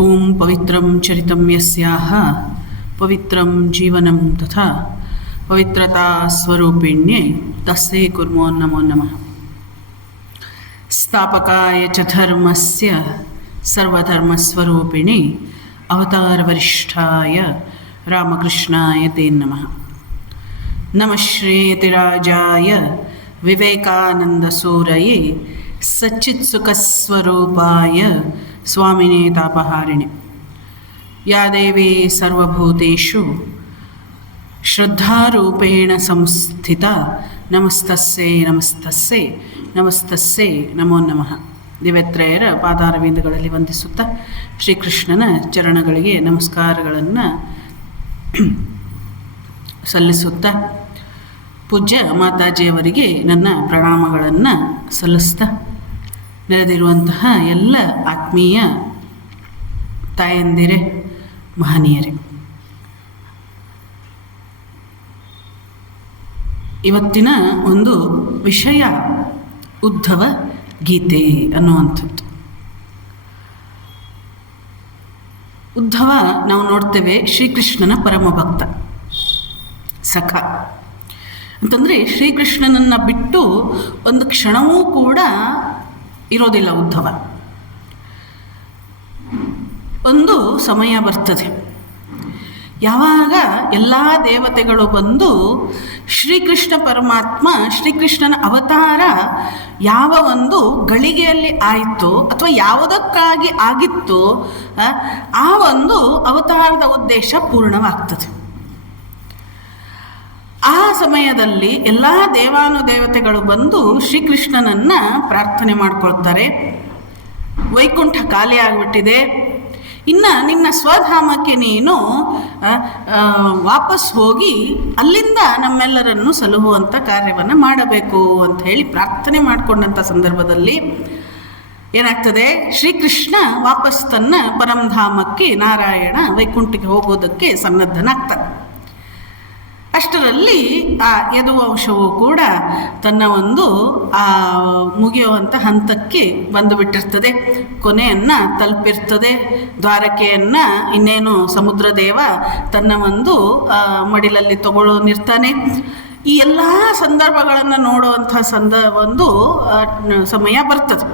ಓಂ ಪವಿತ್ರಂ ಚರಿತಂ ಯಸ್ಯಾಹ ಪವಿತ್ರಂ ಜೀವನಂ ತಥಾ ಪವಿತ್ರತಾ ಸ್ವರೂಪಿಣ್ಯೆ ತಸ್ಯೈ ಕುರ್ಮೋ ನಮೋ ನಮಃ. ಸ್ಥಾಪಕಾಯ ಚ ಧರ್ಮಸ್ಯ ಸರ್ವಧರ್ಮಸ್ವರೂಪಿಣಿ ಅವತಾರವರಿಷ್ಠಾಯ ರಾಮಕೃಷ್ಣಾಯ ತೇ ನಮಃ. ನಮಃ ಶ್ರೀಯತಿರಾಜಾಯ ವಿವೇಕಾನಂದಸೂರಯೇ ಸಚ್ಚಿತ್ಸುಖಸ್ವರೂಪಾಯ ಸ್ವಾಮಿನೇ ತಾಪಹಾರಿಣಿ. ಯಾ ದೇವಿ ಸರ್ವಭೂತೇಷು ಶ್ರದ್ಧಾರೂಪೇಣ ಸಂಸ್ಥಿತ ನಮಸ್ತಸ್ಸೇ ನಮಸ್ತಸ್ಸೇ ನಮಸ್ತಸ್ಸೇ ನಮೋ ನಮಃ. ದಿವ್ಯತ್ರಯರ ಪಾದಾರವಿಂದಗಳಲ್ಲಿ ವಂದಿಸುತ್ತಾ ಶ್ರೀಕೃಷ್ಣನ ಚರಣಗಳಿಗೆ ನಮಸ್ಕಾರಗಳನ್ನು ಸಲ್ಲಿಸುತ್ತಾ ಪೂಜ್ಯ ಮಾತಾಜಿಯವರಿಗೆ ನನ್ನ ಪ್ರಣಾಮಗಳನ್ನು ಸಲ್ಲಿಸ್ತಾ ನೆರೆದಿರುವಂತಹ ಎಲ್ಲ ಆತ್ಮೀಯ ತಾಯಂದಿರೇ, ಮಹನೀಯರೇ, ಇವತ್ತಿನ ಒಂದು ವಿಷಯ ಉದ್ಧವ ಗೀತೆ ಅನ್ನುವಂಥದ್ದು. ಉದ್ಧವ ನಾವು ನೋಡ್ತೇವೆ ಶ್ರೀಕೃಷ್ಣನ ಪರಮ ಭಕ್ತ ಸಖ ಅಂತಂದರೆ ಶ್ರೀಕೃಷ್ಣನನ್ನು ಬಿಟ್ಟು ಒಂದು ಕ್ಷಣವೂ ಕೂಡ ಇರೋದಿಲ್ಲ ಉದ್ಧವ. ಒಂದು ಸಮಯ ಬರ್ತದೆ ಯಾವಾಗ ಎಲ್ಲ ದೇವತೆಗಳು ಬಂದು ಶ್ರೀಕೃಷ್ಣ ಪರಮಾತ್ಮ ಶ್ರೀಕೃಷ್ಣನ ಅವತಾರ ಯಾವ ಒಂದು ಗಳಿಗೆಯಲ್ಲಿ ಆಯಿತು ಅಥವಾ ಯಾವುದಕ್ಕಾಗಿ ಆಗಿತ್ತು ಆ ಒಂದು ಅವತಾರದ ಉದ್ದೇಶ ಪೂರ್ಣವಾಗ್ತದೆ. ಆ ಸಮಯದಲ್ಲಿ ಎಲ್ಲ ದೇವಾನುದೇವತೆಗಳು ಬಂದು ಶ್ರೀಕೃಷ್ಣನನ್ನು ಪ್ರಾರ್ಥನೆ ಮಾಡ್ಕೊಳ್ತಾರೆ. ವೈಕುಂಠ ಖಾಲಿ ಆಗಿಬಿಟ್ಟಿದೆ, ಇನ್ನು ನಿನ್ನ ಸ್ವಧಾಮಕ್ಕೆ ನೀನು ವಾಪಸ್ ಹೋಗಿ ಅಲ್ಲಿಂದ ನಮ್ಮೆಲ್ಲರನ್ನು ಸಲಹುವಂಥ ಕಾರ್ಯವನ್ನು ಮಾಡಬೇಕು ಅಂತ ಹೇಳಿ ಪ್ರಾರ್ಥನೆ ಮಾಡಿಕೊಂಡಂಥ ಸಂದರ್ಭದಲ್ಲಿ ಏನಾಗ್ತದೆ, ಶ್ರೀಕೃಷ್ಣ ವಾಪಸ್ ತನ್ನ ಪರಮಧಾಮಕ್ಕೆ ನಾರಾಯಣ ವೈಕುಂಠಕ್ಕೆ ಹೋಗೋದಕ್ಕೆ ಸನ್ನದ್ಧನಾಗ್ತಾನೆ. ಅಷ್ಟರಲ್ಲಿ ಆ ಯದುವಂಶವು ಕೂಡ ತನ್ನ ಒಂದು ಮುಗಿಯುವಂಥ ಹಂತಕ್ಕೆ ಬಂದು ಬಿಟ್ಟಿರ್ತದೆ, ಕೊನೆಯನ್ನು ತಲುಪಿರ್ತದೆ. ದ್ವಾರಕೆಯನ್ನು ಇನ್ನೇನು ಸಮುದ್ರದೇವ ತನ್ನ ಒಂದು ಮಡಿಲಲ್ಲಿ ತಗೊಳ್ಳೋನಿರ್ತಾನೆ. ಈ ಎಲ್ಲ ಸಂದರ್ಭಗಳನ್ನು ನೋಡುವಂಥ ಒಂದು ಸಮಯ ಬರ್ತದೆ.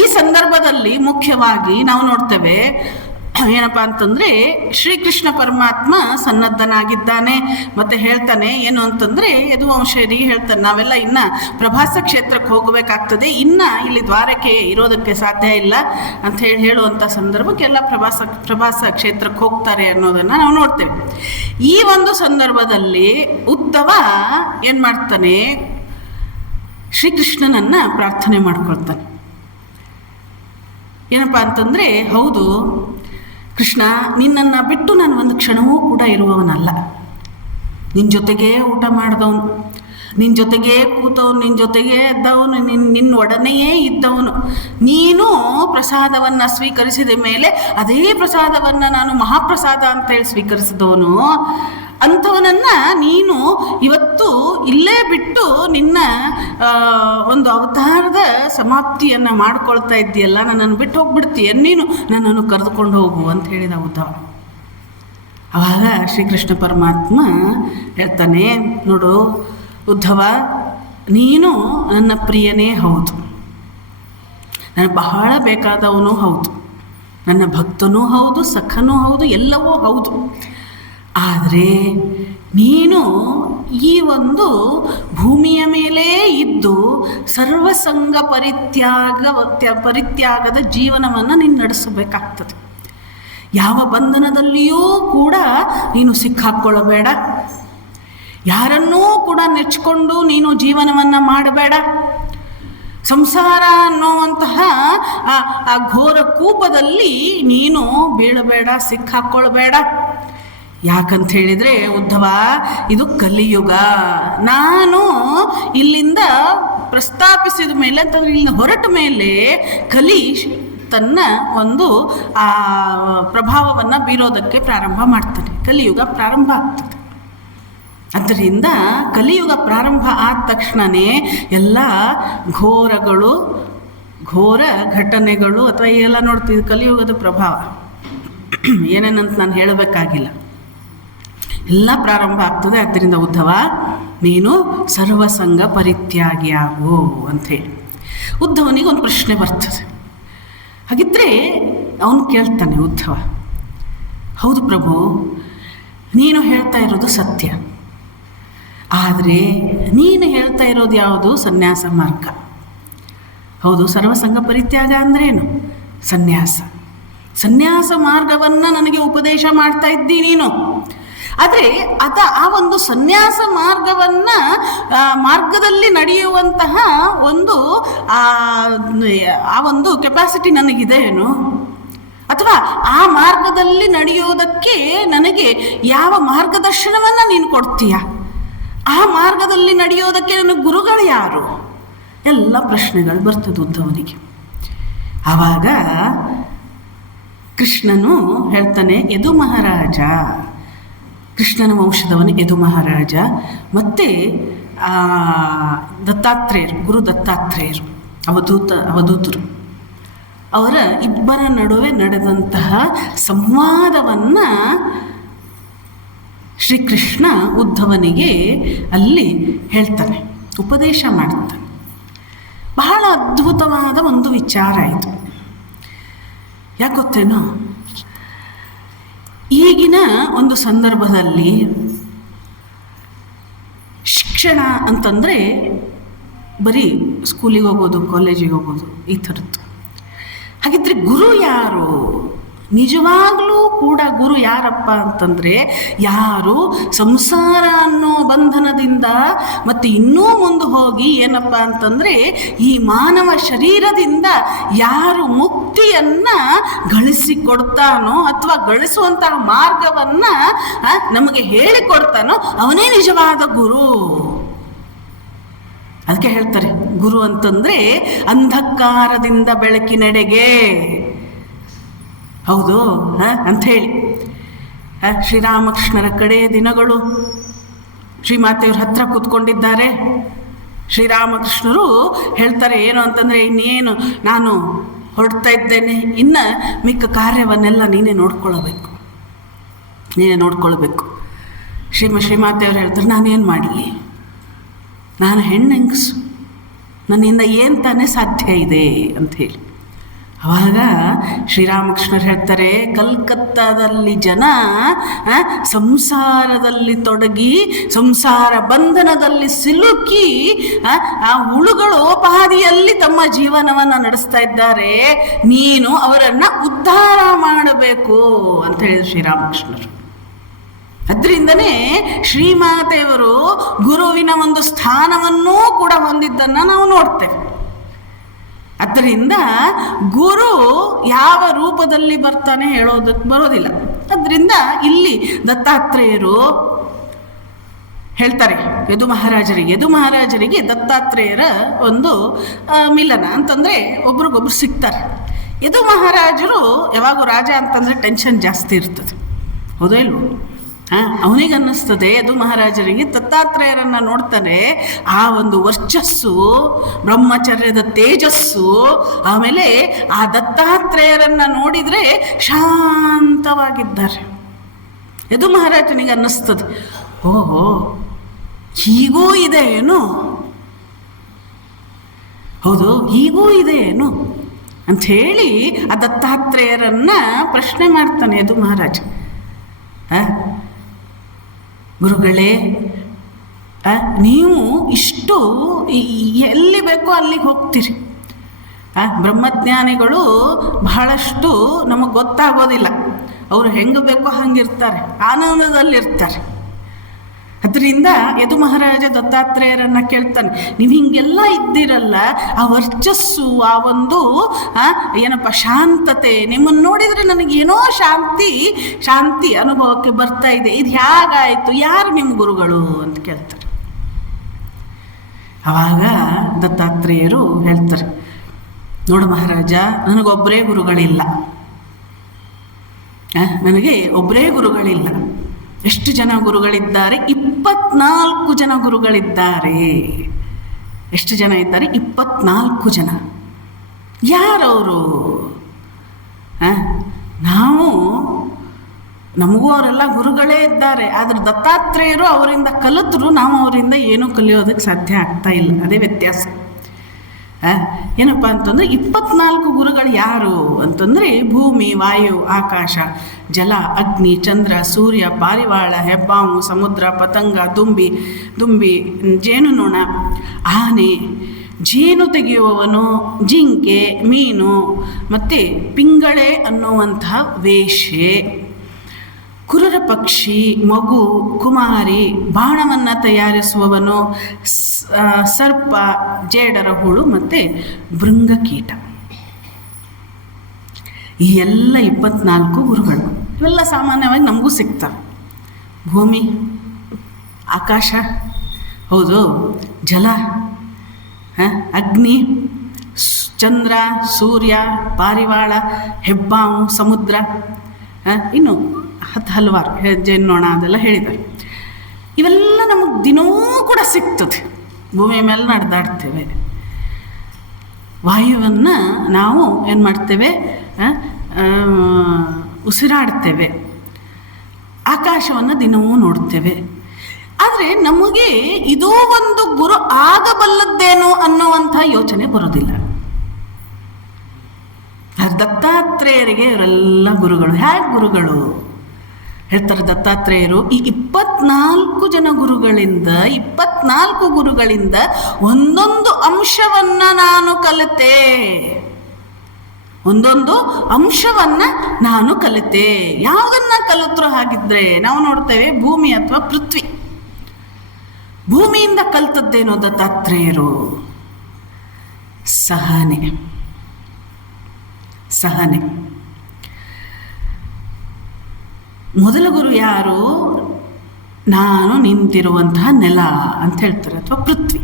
ಈ ಸಂದರ್ಭದಲ್ಲಿ ಮುಖ್ಯವಾಗಿ ನಾವು ನೋಡ್ತೇವೆ ಏನಪ್ಪ ಅಂತಂದರೆ ಶ್ರೀಕೃಷ್ಣ ಪರಮಾತ್ಮ ಸನ್ನದ್ಧನಾಗಿದ್ದಾನೆ. ಮತ್ತು ಹೇಳ್ತಾನೆ ಏನು ಅಂತಂದರೆ, ಯದುವಂಶರಿ ಹೇಳ್ತಾನೆ, ನಾವೆಲ್ಲ ಇನ್ನು ಪ್ರಭಾಸ ಕ್ಷೇತ್ರಕ್ಕೆ ಹೋಗಬೇಕಾಗ್ತದೆ, ಇನ್ನು ಇಲ್ಲಿ ದ್ವಾರಕೆ ಇರೋದಕ್ಕೆ ಸಾಧ್ಯ ಇಲ್ಲ ಅಂತ ಹೇಳುವಂಥ ಸಂದರ್ಭಕ್ಕೆ ಎಲ್ಲ ಪ್ರಭಾಸ ಕ್ಷೇತ್ರಕ್ಕೆ ಹೋಗ್ತಾರೆ ಅನ್ನೋದನ್ನು ನಾವು ನೋಡ್ತೇವೆ. ಈ ಒಂದು ಸಂದರ್ಭದಲ್ಲಿ ಉದ್ಧವ ಏನು ಮಾಡ್ತಾನೆ, ಶ್ರೀಕೃಷ್ಣನನ್ನು ಪ್ರಾರ್ಥನೆ ಮಾಡ್ಕೊಳ್ತಾನೆ. ಏನಪ್ಪ ಅಂತಂದರೆ, ಹೌದು ಕೃಷ್ಣ, ನಿನ್ನನ್ನು ಬಿಟ್ಟು ನಾನು ಒಂದು ಕ್ಷಣವೂ ಕೂಡ ಇರುವವನಲ್ಲ. ನಿನ್ನ ಜೊತೆಗೇ ಊಟ ಮಾಡಿದವನು, ನಿನ್ನ ಜೊತೆಗೇ ಕೂತವನು, ನಿನ್ನ ಜೊತೆಗೇ ಎದ್ದವನು, ನಿನ್ನ ಒಡನೆಯೇ ಇದ್ದವನು. ನೀನು ಪ್ರಸಾದವನ್ನು ಸ್ವೀಕರಿಸಿದ ಮೇಲೆ ಅದೇ ಪ್ರಸಾದವನ್ನು ನಾನು ಮಹಾಪ್ರಸಾದ ಅಂತೇಳಿ ಸ್ವೀಕರಿಸಿದವನು. ಅಂಥವನನ್ನು ನೀನು ಇವತ್ತು ಇಲ್ಲೇ ಬಿಟ್ಟು ನಿನ್ನ ಒಂದು ಅವತಾರದ ಸಮಾಪ್ತಿಯನ್ನು ಮಾಡ್ಕೊಳ್ತಾ ಇದ್ದೀಯಲ್ಲ, ನನ್ನನ್ನು ಬಿಟ್ಟು ಹೋಗ್ಬಿಡ್ತೀಯ ನೀನು, ನನ್ನನ್ನು ಕರೆದುಕೊಂಡು ಹೋಗು ಅಂತ ಹೇಳಿದ ಉದ್ಧವ. ಆವಾಗ ಶ್ರೀಕೃಷ್ಣ ಪರಮಾತ್ಮ ಹೇಳ್ತಾನೆ, ನೋಡು ಉದ್ಧವ, ನೀನು ನನ್ನ ಪ್ರಿಯನೇ ಹೌದು, ನನಗೆ ಬಹಳ ಬೇಕಾದವನು ಹೌದು, ನನ್ನ ಭಕ್ತನೂ ಹೌದು, ಸಖನೂ ಹೌದು, ಎಲ್ಲವೂ ಹೌದು. ಆದರೆ ನೀನು ಈ ಒಂದು ಭೂಮಿಯ ಮೇಲೆ ಇದ್ದು ಸರ್ವಸಂಗ ಪರಿತ್ಯಾಗದ ಜೀವನವನ್ನು ನೀನು ನಡೆಸಬೇಕಾಗ್ತದೆ. ಯಾವ ಬಂಧನದಲ್ಲಿಯೂ ಕೂಡ ನೀನು ಸಿಕ್ಕಾಕ್ಕೊಳ್ಳಬೇಡ, ಯಾರನ್ನೂ ಕೂಡ ನೆಚ್ಕೊಂಡು ನೀನು ಜೀವನವನ್ನು ಮಾಡಬೇಡ. ಸಂಸಾರ ಅನ್ನುವಂತಹ ಆ ಘೋರ ಕೂಪದಲ್ಲಿ ನೀನು ಬೀಳಬೇಡ, ಸಿಕ್ಕಾಕ್ಕೊಳ್ಬೇಡ. ಯಾಕಂತ ಹೇಳಿದರೆ ಉದ್ಧವ, ಇದು ಕಲಿಯುಗ. ನಾನು ಇಲ್ಲಿಂದ ಪ್ರಸ್ತಾಪಿಸಿದ ಮೇಲೆ ಅಂತಂದರೆ ಇಲ್ಲಿಂದ ಹೊರಟ ಮೇಲೆ ಕಲಿ ತನ್ನ ಒಂದು ಪ್ರಭಾವವನ್ನು ಬೀರೋದಕ್ಕೆ ಪ್ರಾರಂಭ ಮಾಡ್ತಾನೆ. ಕಲಿಯುಗ ಪ್ರಾರಂಭ ಆಗ್ತದೆ. ಆದ್ದರಿಂದ ಕಲಿಯುಗ ಪ್ರಾರಂಭ ಆದ ತಕ್ಷಣವೇ ಎಲ್ಲ ಘೋರ ಘಟನೆಗಳು ಅಥವಾ ಎಲ್ಲ ನೋಡ್ತೀವಿ ಕಲಿಯುಗದ ಪ್ರಭಾವ. ಏನೇನಂತ ನಾನು ಹೇಳಬೇಕಾಗಿಲ್ಲ, ಎಲ್ಲ ಪ್ರಾರಂಭ ಆಗ್ತದೆ. ಆದ್ದರಿಂದ ಉದ್ಧವ, ನೀನು ಸರ್ವಸಂಗ ಪರಿತ್ಯಾಗಿಯಾಗು ಅಂಥೇಳಿ ಉದ್ಧವನಿಗೆ ಒಂದು ಪ್ರಶ್ನೆ ಬರ್ತದೆ. ಹಾಗಿದ್ರೆ ಅವನು ಕೇಳ್ತಾನೆ, ಉದ್ಧವ, ಹೌದು ಪ್ರಭು, ನೀನು ಹೇಳ್ತಾ ಇರೋದು ಸತ್ಯ, ಆದರೆ ನೀನು ಹೇಳ್ತಾ ಇರೋದು ಯಾವುದು? ಸನ್ಯಾಸ ಮಾರ್ಗ. ಹೌದು, ಸರ್ವಸಂಗ ಪರಿತ್ಯಾಗ ಅಂದ್ರೇನು? ಸನ್ಯಾಸ ಮಾರ್ಗವನ್ನು ನನಗೆ ಉಪದೇಶ ಮಾಡ್ತಾ ಇದ್ದಿ ನೀನು. ಆದರೆ ಆ ಒಂದು ಸನ್ಯಾಸ ಮಾರ್ಗದಲ್ಲಿ ನಡೆಯುವಂತಹ ಒಂದು ಕೆಪಾಸಿಟಿ ನನಗಿದೆಯೇನು? ಅಥವಾ ಆ ಮಾರ್ಗದಲ್ಲಿ ನಡೆಯುವುದಕ್ಕೆ ನನಗೆ ಯಾವ ಮಾರ್ಗದರ್ಶನವನ್ನು ನೀನು ಕೊಡ್ತೀಯ? ಆ ಮಾರ್ಗದಲ್ಲಿ ನಡೆಯೋದಕ್ಕೆ ನನ್ನ ಗುರುಗಳು ಯಾರು? ಎಲ್ಲ ಪ್ರಶ್ನೆಗಳು ಬರ್ತದೆ ಉದ್ಧವನಿಗೆ. ಆವಾಗ ಕೃಷ್ಣನು ಹೇಳ್ತಾನೆ, ಯದು ಮಹಾರಾಜ, ಕೃಷ್ಣನ ವಂಶದವನು ಯದು ಮಹಾರಾಜ, ಮತ್ತು ದತ್ತಾತ್ರೇಯರು, ಗುರು ದತ್ತಾತ್ರೇಯರು, ಅವಧೂತರು, ಅವರ ಇಬ್ಬರ ನಡುವೆ ನಡೆದಂತಹ ಸಂವಾದವನ್ನು ಶ್ರೀಕೃಷ್ಣ ಉದ್ಧವನಿಗೆ ಅಲ್ಲಿ ಹೇಳ್ತಾನೆ, ಉಪದೇಶ ಮಾಡ್ತಾನೆ. ಬಹಳ ಅದ್ಭುತವಾದ ಒಂದು ವಿಚಾರ ಇದು. ಯಾಕೆ ಗೊತ್ತೇನೋ, ಈಗಿನ ಒಂದು ಸಂದರ್ಭದಲ್ಲಿ ಶಿಕ್ಷಣ ಅಂತಂದರೆ ಬರೀ ಸ್ಕೂಲಿಗೆ ಹೋಗೋದು, ಕಾಲೇಜಿಗೆ ಹೋಗೋದು, ಈ ಥರದ್ದು. ಹಾಗಿದ್ರೆ ಗುರು ಯಾರು? ನಿಜವಾಗ್ಲೂ ಕೂಡ ಗುರು ಯಾರಪ್ಪ ಅಂತಂದರೆ, ಯಾರು ಸಂಸಾರ ಅನ್ನೋ ಬಂಧನದಿಂದ ಮತ್ತು ಇನ್ನೂ ಮುಂದೆ ಹೋಗಿ ಏನಪ್ಪ ಅಂತಂದರೆ ಈ ಮಾನವ ಶರೀರದಿಂದ ಯಾರು ಮುಕ್ತಿಯನ್ನು ಗಳಿಸಿಕೊಡ್ತಾನೋ ಅಥವಾ ಗಳಿಸುವಂತಹ ಮಾರ್ಗವನ್ನು ನಮಗೆ ಹೇಳಿಕೊಡ್ತಾನೋ ಅವನೇ ನಿಜವಾದ ಗುರು. ಅದಕ್ಕೆ ಹೇಳ್ತಾರೆ, ಗುರು ಅಂತಂದರೆ ಅಂಧಕಾರದಿಂದ ಬೆಳಕಿನೆಡೆಗೆ. ಹೌದು ಅಂಥೇಳಿ ಶ್ರೀರಾಮಕೃಷ್ಣರ ಕಡೆ ದಿನಗಳು ಶ್ರೀಮಾತೆಯವ್ರ ಹತ್ರ ಕೂತ್ಕೊಂಡಿದ್ದಾರೆ. ಶ್ರೀರಾಮಕೃಷ್ಣರು ಹೇಳ್ತಾರೆ ಏನು ಅಂತಂದರೆ, ಇನ್ನೇನು ನಾನು ಹೊರಡ್ತಾ ಇದ್ದೇನೆ, ಇನ್ನು ಮಿಕ್ಕ ಕಾರ್ಯವನ್ನೆಲ್ಲ ನೀನೇ ನೋಡ್ಕೊಳ್ಬೇಕು. ಶ್ರೀಮಾತೆಯವ್ರು ಹೇಳ್ತಾರೆ, ನಾನೇನು ಮಾಡಲಿ, ನಾನು ಹೆಣ್ಣೆಂಗಸು, ನನ್ನಿಂದ ಏನು ತಾನೇ ಸಾಧ್ಯ ಇದೆ ಅಂಥೇಳಿ. ಆವಾಗ ಶ್ರೀರಾಮಕೃಷ್ಣರು ಹೇಳ್ತಾರೆ, ಕಲ್ಕತ್ತಾದಲ್ಲಿ ಜನ ಸಂಸಾರದಲ್ಲಿ ತೊಡಗಿ ಸಂಸಾರ ಬಂಧನದಲ್ಲಿ ಸಿಲುಕಿ ಆ ಹುಳುಗಳೋಪಾದಿಯಲ್ಲಿ ತಮ್ಮ ಜೀವನವನ್ನು ನಡೆಸ್ತಾ ಇದ್ದಾರೆ. ನೀನು ಅವರನ್ನು ಉದ್ಧಾರ ಮಾಡಬೇಕು ಅಂತ ಹೇಳಿದ್ರು ಶ್ರೀರಾಮಕೃಷ್ಣರು. ಅದರಿಂದನೇ ಶ್ರೀಮಾತೆಯವರು ಗುರುವಿನ ಒಂದು ಸ್ಥಾನವನ್ನೂ ಕೂಡ ಹೊಂದಿದ್ದನ್ನು ನಾವು ನೋಡ್ತೇವೆ. ಅದರಿಂದ ಗುರು ಯಾವ ರೂಪದಲ್ಲಿ ಬರ್ತಾನೆ ಹೇಳೋದಕ್ಕೆ ಬರೋದಿಲ್ಲ. ಅದರಿಂದ ಇಲ್ಲಿ ದತ್ತಾತ್ರೇಯರು ಹೇಳ್ತಾರೆ ಯದು ಮಹಾರಾಜರಿಗೆ ದತ್ತಾತ್ರೇಯರ ಒಂದು ಮಿಲನ ಅಂತಂದರೆ ಒಬ್ರಿಗೊಬ್ರು ಸಿಗ್ತಾರೆ. ಯದು ಮಹಾರಾಜರು ಯಾವಾಗೂ ರಾಜ ಅಂತಂದರೆ ಟೆನ್ಷನ್ ಜಾಸ್ತಿ ಇರ್ತದೆ, ಹೌದೋ ಇಲ್ವೋ? ಅವನಿಗನ್ನಿಸ್ತದೆ ಯದು ಮಹಾರಾಜರಿಗೆ ದತ್ತಾತ್ರೇಯರನ್ನು ನೋಡ್ತಾನೆ, ಆ ಒಂದು ವರ್ಚಸ್ಸು, ಬ್ರಹ್ಮಚರ್ಯದ ತೇಜಸ್ಸು, ಆಮೇಲೆ ಆ ದತ್ತಾತ್ರೇಯರನ್ನು ನೋಡಿದರೆ ಶಾಂತವಾಗಿದ್ದಾರೆ. ಯದು ಮಹಾರಾಜನಿಗೆ ಅನ್ನಿಸ್ತದೆ, ಓಹೋ ಹೀಗೂ ಇದೆ ಏನು, ಹೌದು ಹೀಗೂ ಇದೆ ಏನು ಅಂಥೇಳಿ ಆ ದತ್ತಾತ್ರೇಯರನ್ನು ಪ್ರಶ್ನೆ ಮಾಡ್ತಾನೆ ಯದು ಮಹಾರಾಜ. ಗುರುಗಳೇ, ನೀವು ಇಷ್ಟು ಎಲ್ಲಿ ಬೇಕೋ ಅಲ್ಲಿಗೆ ಹೋಗ್ತೀರಿ. ಬ್ರಹ್ಮಜ್ಞಾನಿಗಳು ಬಹಳಷ್ಟು ನಮಗೆ ಗೊತ್ತಾಗೋದಿಲ್ಲ, ಅವರು ಹೆಂಗೆ ಬೇಕೋ ಹಂಗಿರ್ತಾರೆ, ಆನಂದದಲ್ಲಿರ್ತಾರೆ. ಅದರಿಂದ ಯದು ಮಹಾರಾಜ ದತ್ತಾತ್ರೇಯರನ್ನು ಕೇಳ್ತಾನೆ, ನೀವು ಹಿಂಗೆಲ್ಲ ಇದ್ದೀರಲ್ಲ, ಆ ವರ್ಚಸ್ಸು, ಆ ಒಂದು ಏನಪ್ಪ ಶಾಂತತೆ, ನಿಮ್ಮನ್ನು ನೋಡಿದರೆ ನನಗೇನೋ ಶಾಂತಿ ಅನುಭವಕ್ಕೆ ಬರ್ತಾ ಇದೆ, ಇದು ಹೇಗಾಯಿತು, ಯಾರು ನಿಮ್ಮ ಗುರುಗಳು ಅಂತ ಕೇಳ್ತಾರೆ. ಆವಾಗ ದತ್ತಾತ್ರೇಯರು ಹೇಳ್ತಾರೆ, ನೋಡು ಮಹಾರಾಜ, ನನಗೊಬ್ಬರೇ ಗುರುಗಳಿಲ್ಲ, ಎಷ್ಟು ಜನ ಗುರುಗಳಿದ್ದಾರೆ? 24 ಜನ ಗುರುಗಳಿದ್ದಾರೆ. ಎಷ್ಟು ಜನ ಇದ್ದಾರೆ? 24 ಜನ. ಯಾರವರು? ನಾವು ನಮಗೂ ಅವರೆಲ್ಲ ಗುರುಗಳೇ ಇದ್ದಾರೆ. ಆದರೆ ದತ್ತಾತ್ರೇಯರು ಅವರಿಂದ ಕಲಿತರು, ನಾವು ಅವರಿಂದ ಏನೂ ಕಲಿಯೋದಕ್ಕೆ ಸಾಧ್ಯ ಆಗ್ತಾ ಇಲ್ಲ. ಅದೇ ವ್ಯತ್ಯಾಸ. ಏನಪ್ಪ ಅಂತಂದರೆ 24 ಗುರುಗಳು ಯಾರು ಅಂತಂದರೆ ಭೂಮಿ, ವಾಯು, ಆಕಾಶ, ಜಲ, ಅಗ್ನಿ, ಚಂದ್ರ, ಸೂರ್ಯ, ಪಾರಿವಾಳ, ಹೆಬ್ಬಾವು, ಸಮುದ್ರ, ಪತಂಗ, ದುಂಬಿ, ಜೇನುನೊಣ, ಆನೆ, ಜೇನು ತೆಗೆಯುವವನು, ಜಿಂಕೆ, ಮೀನು, ಮತ್ತು ಪಿಂಗಳೆ ಅನ್ನುವಂತಹ ವೇಷೆ, ಕುರುರ ಪಕ್ಷಿ, ಮಗು, ಕುಮಾರಿ, ಬಾಣವನ್ನು ತಯಾರಿಸುವವನು, ಸರ್ಪ, ಜೇಡರ ಹುಳು ಮತ್ತು ಭೃಂಗಕೀಟ. ಈ ಎಲ್ಲ 24 ಗುರುಗಳು. ಇವೆಲ್ಲ ಸಾಮಾನ್ಯವಾಗಿ ನಮಗೂ ಸಿಗ್ತವೆ. ಭೂಮಿ, ಆಕಾಶ, ಹೌದು, ಜಲ, ಅಗ್ನಿ, ಚಂದ್ರ, ಸೂರ್ಯ, ಪಾರಿವಾಳ, ಹೆಬ್ಬಾವು, ಸಮುದ್ರ, ಇನ್ನು ಹಲವಾರು, ಜೇನ್ನೋಣ ಅದೆಲ್ಲ ಹೇಳಿದ್ದಾರೆ. ಇವೆಲ್ಲ ನಮಗೆ ದಿನವೂ ಕೂಡ ಸಿಗ್ತದೆ. ಭೂಮಿ ಮೇಲೆ ನಡೆದಾಡ್ತೇವೆ. ವಾಯುವನ್ನು ನಾವು ಏನು ಮಾಡ್ತೇವೆ, ಉಸಿರಾಡ್ತೇವೆ. ಆಕಾಶವನ್ನು ದಿನವೂ ನೋಡ್ತೇವೆ. ಆದರೆ ನಮಗೆ ಇದೂ ಒಂದು ಗುರು ಆಗಬಲ್ಲದ್ದೇನೋ ಅನ್ನುವಂಥ ಯೋಚನೆ ಬರೋದಿಲ್ಲ. ದತ್ತಾತ್ರೇಯರಿಗೆ ಇವರೆಲ್ಲ ಗುರುಗಳು. ಹೇಗೆ ಗುರುಗಳು ಹೇಳ್ತಾರೆ ದತ್ತಾತ್ರೇಯರು? ಈ 24 ಜನ ಗುರುಗಳಿಂದ, 24 ಗುರುಗಳಿಂದ ಒಂದೊಂದು ಅಂಶವನ್ನು ನಾನು ಕಲಿತೆ. ಒಂದೊಂದು ಅಂಶವನ್ನು ನಾನು ಕಲಿತೆ. ಯಾವುದನ್ನ ಕಲಿತರು? ಹಾಗಿದ್ರೆ ನಾವು ನೋಡ್ತೇವೆ ಭೂಮಿ ಅಥವಾ ಪೃಥ್ವಿ. ಭೂಮಿಯಿಂದ ಕಲಿತದ್ದೇನೋ ದತ್ತಾತ್ರೇಯರು? ಸಹನೆ. ಸಹನೆ. ಮೊದಲ ಗುರು ಯಾರು? ನಾನು ನಿಂತಿರುವಂತಹ ನೆಲ ಅಂತ ಹೇಳ್ತಾರೆ, ಅಥವಾ ಪೃಥ್ವಿ.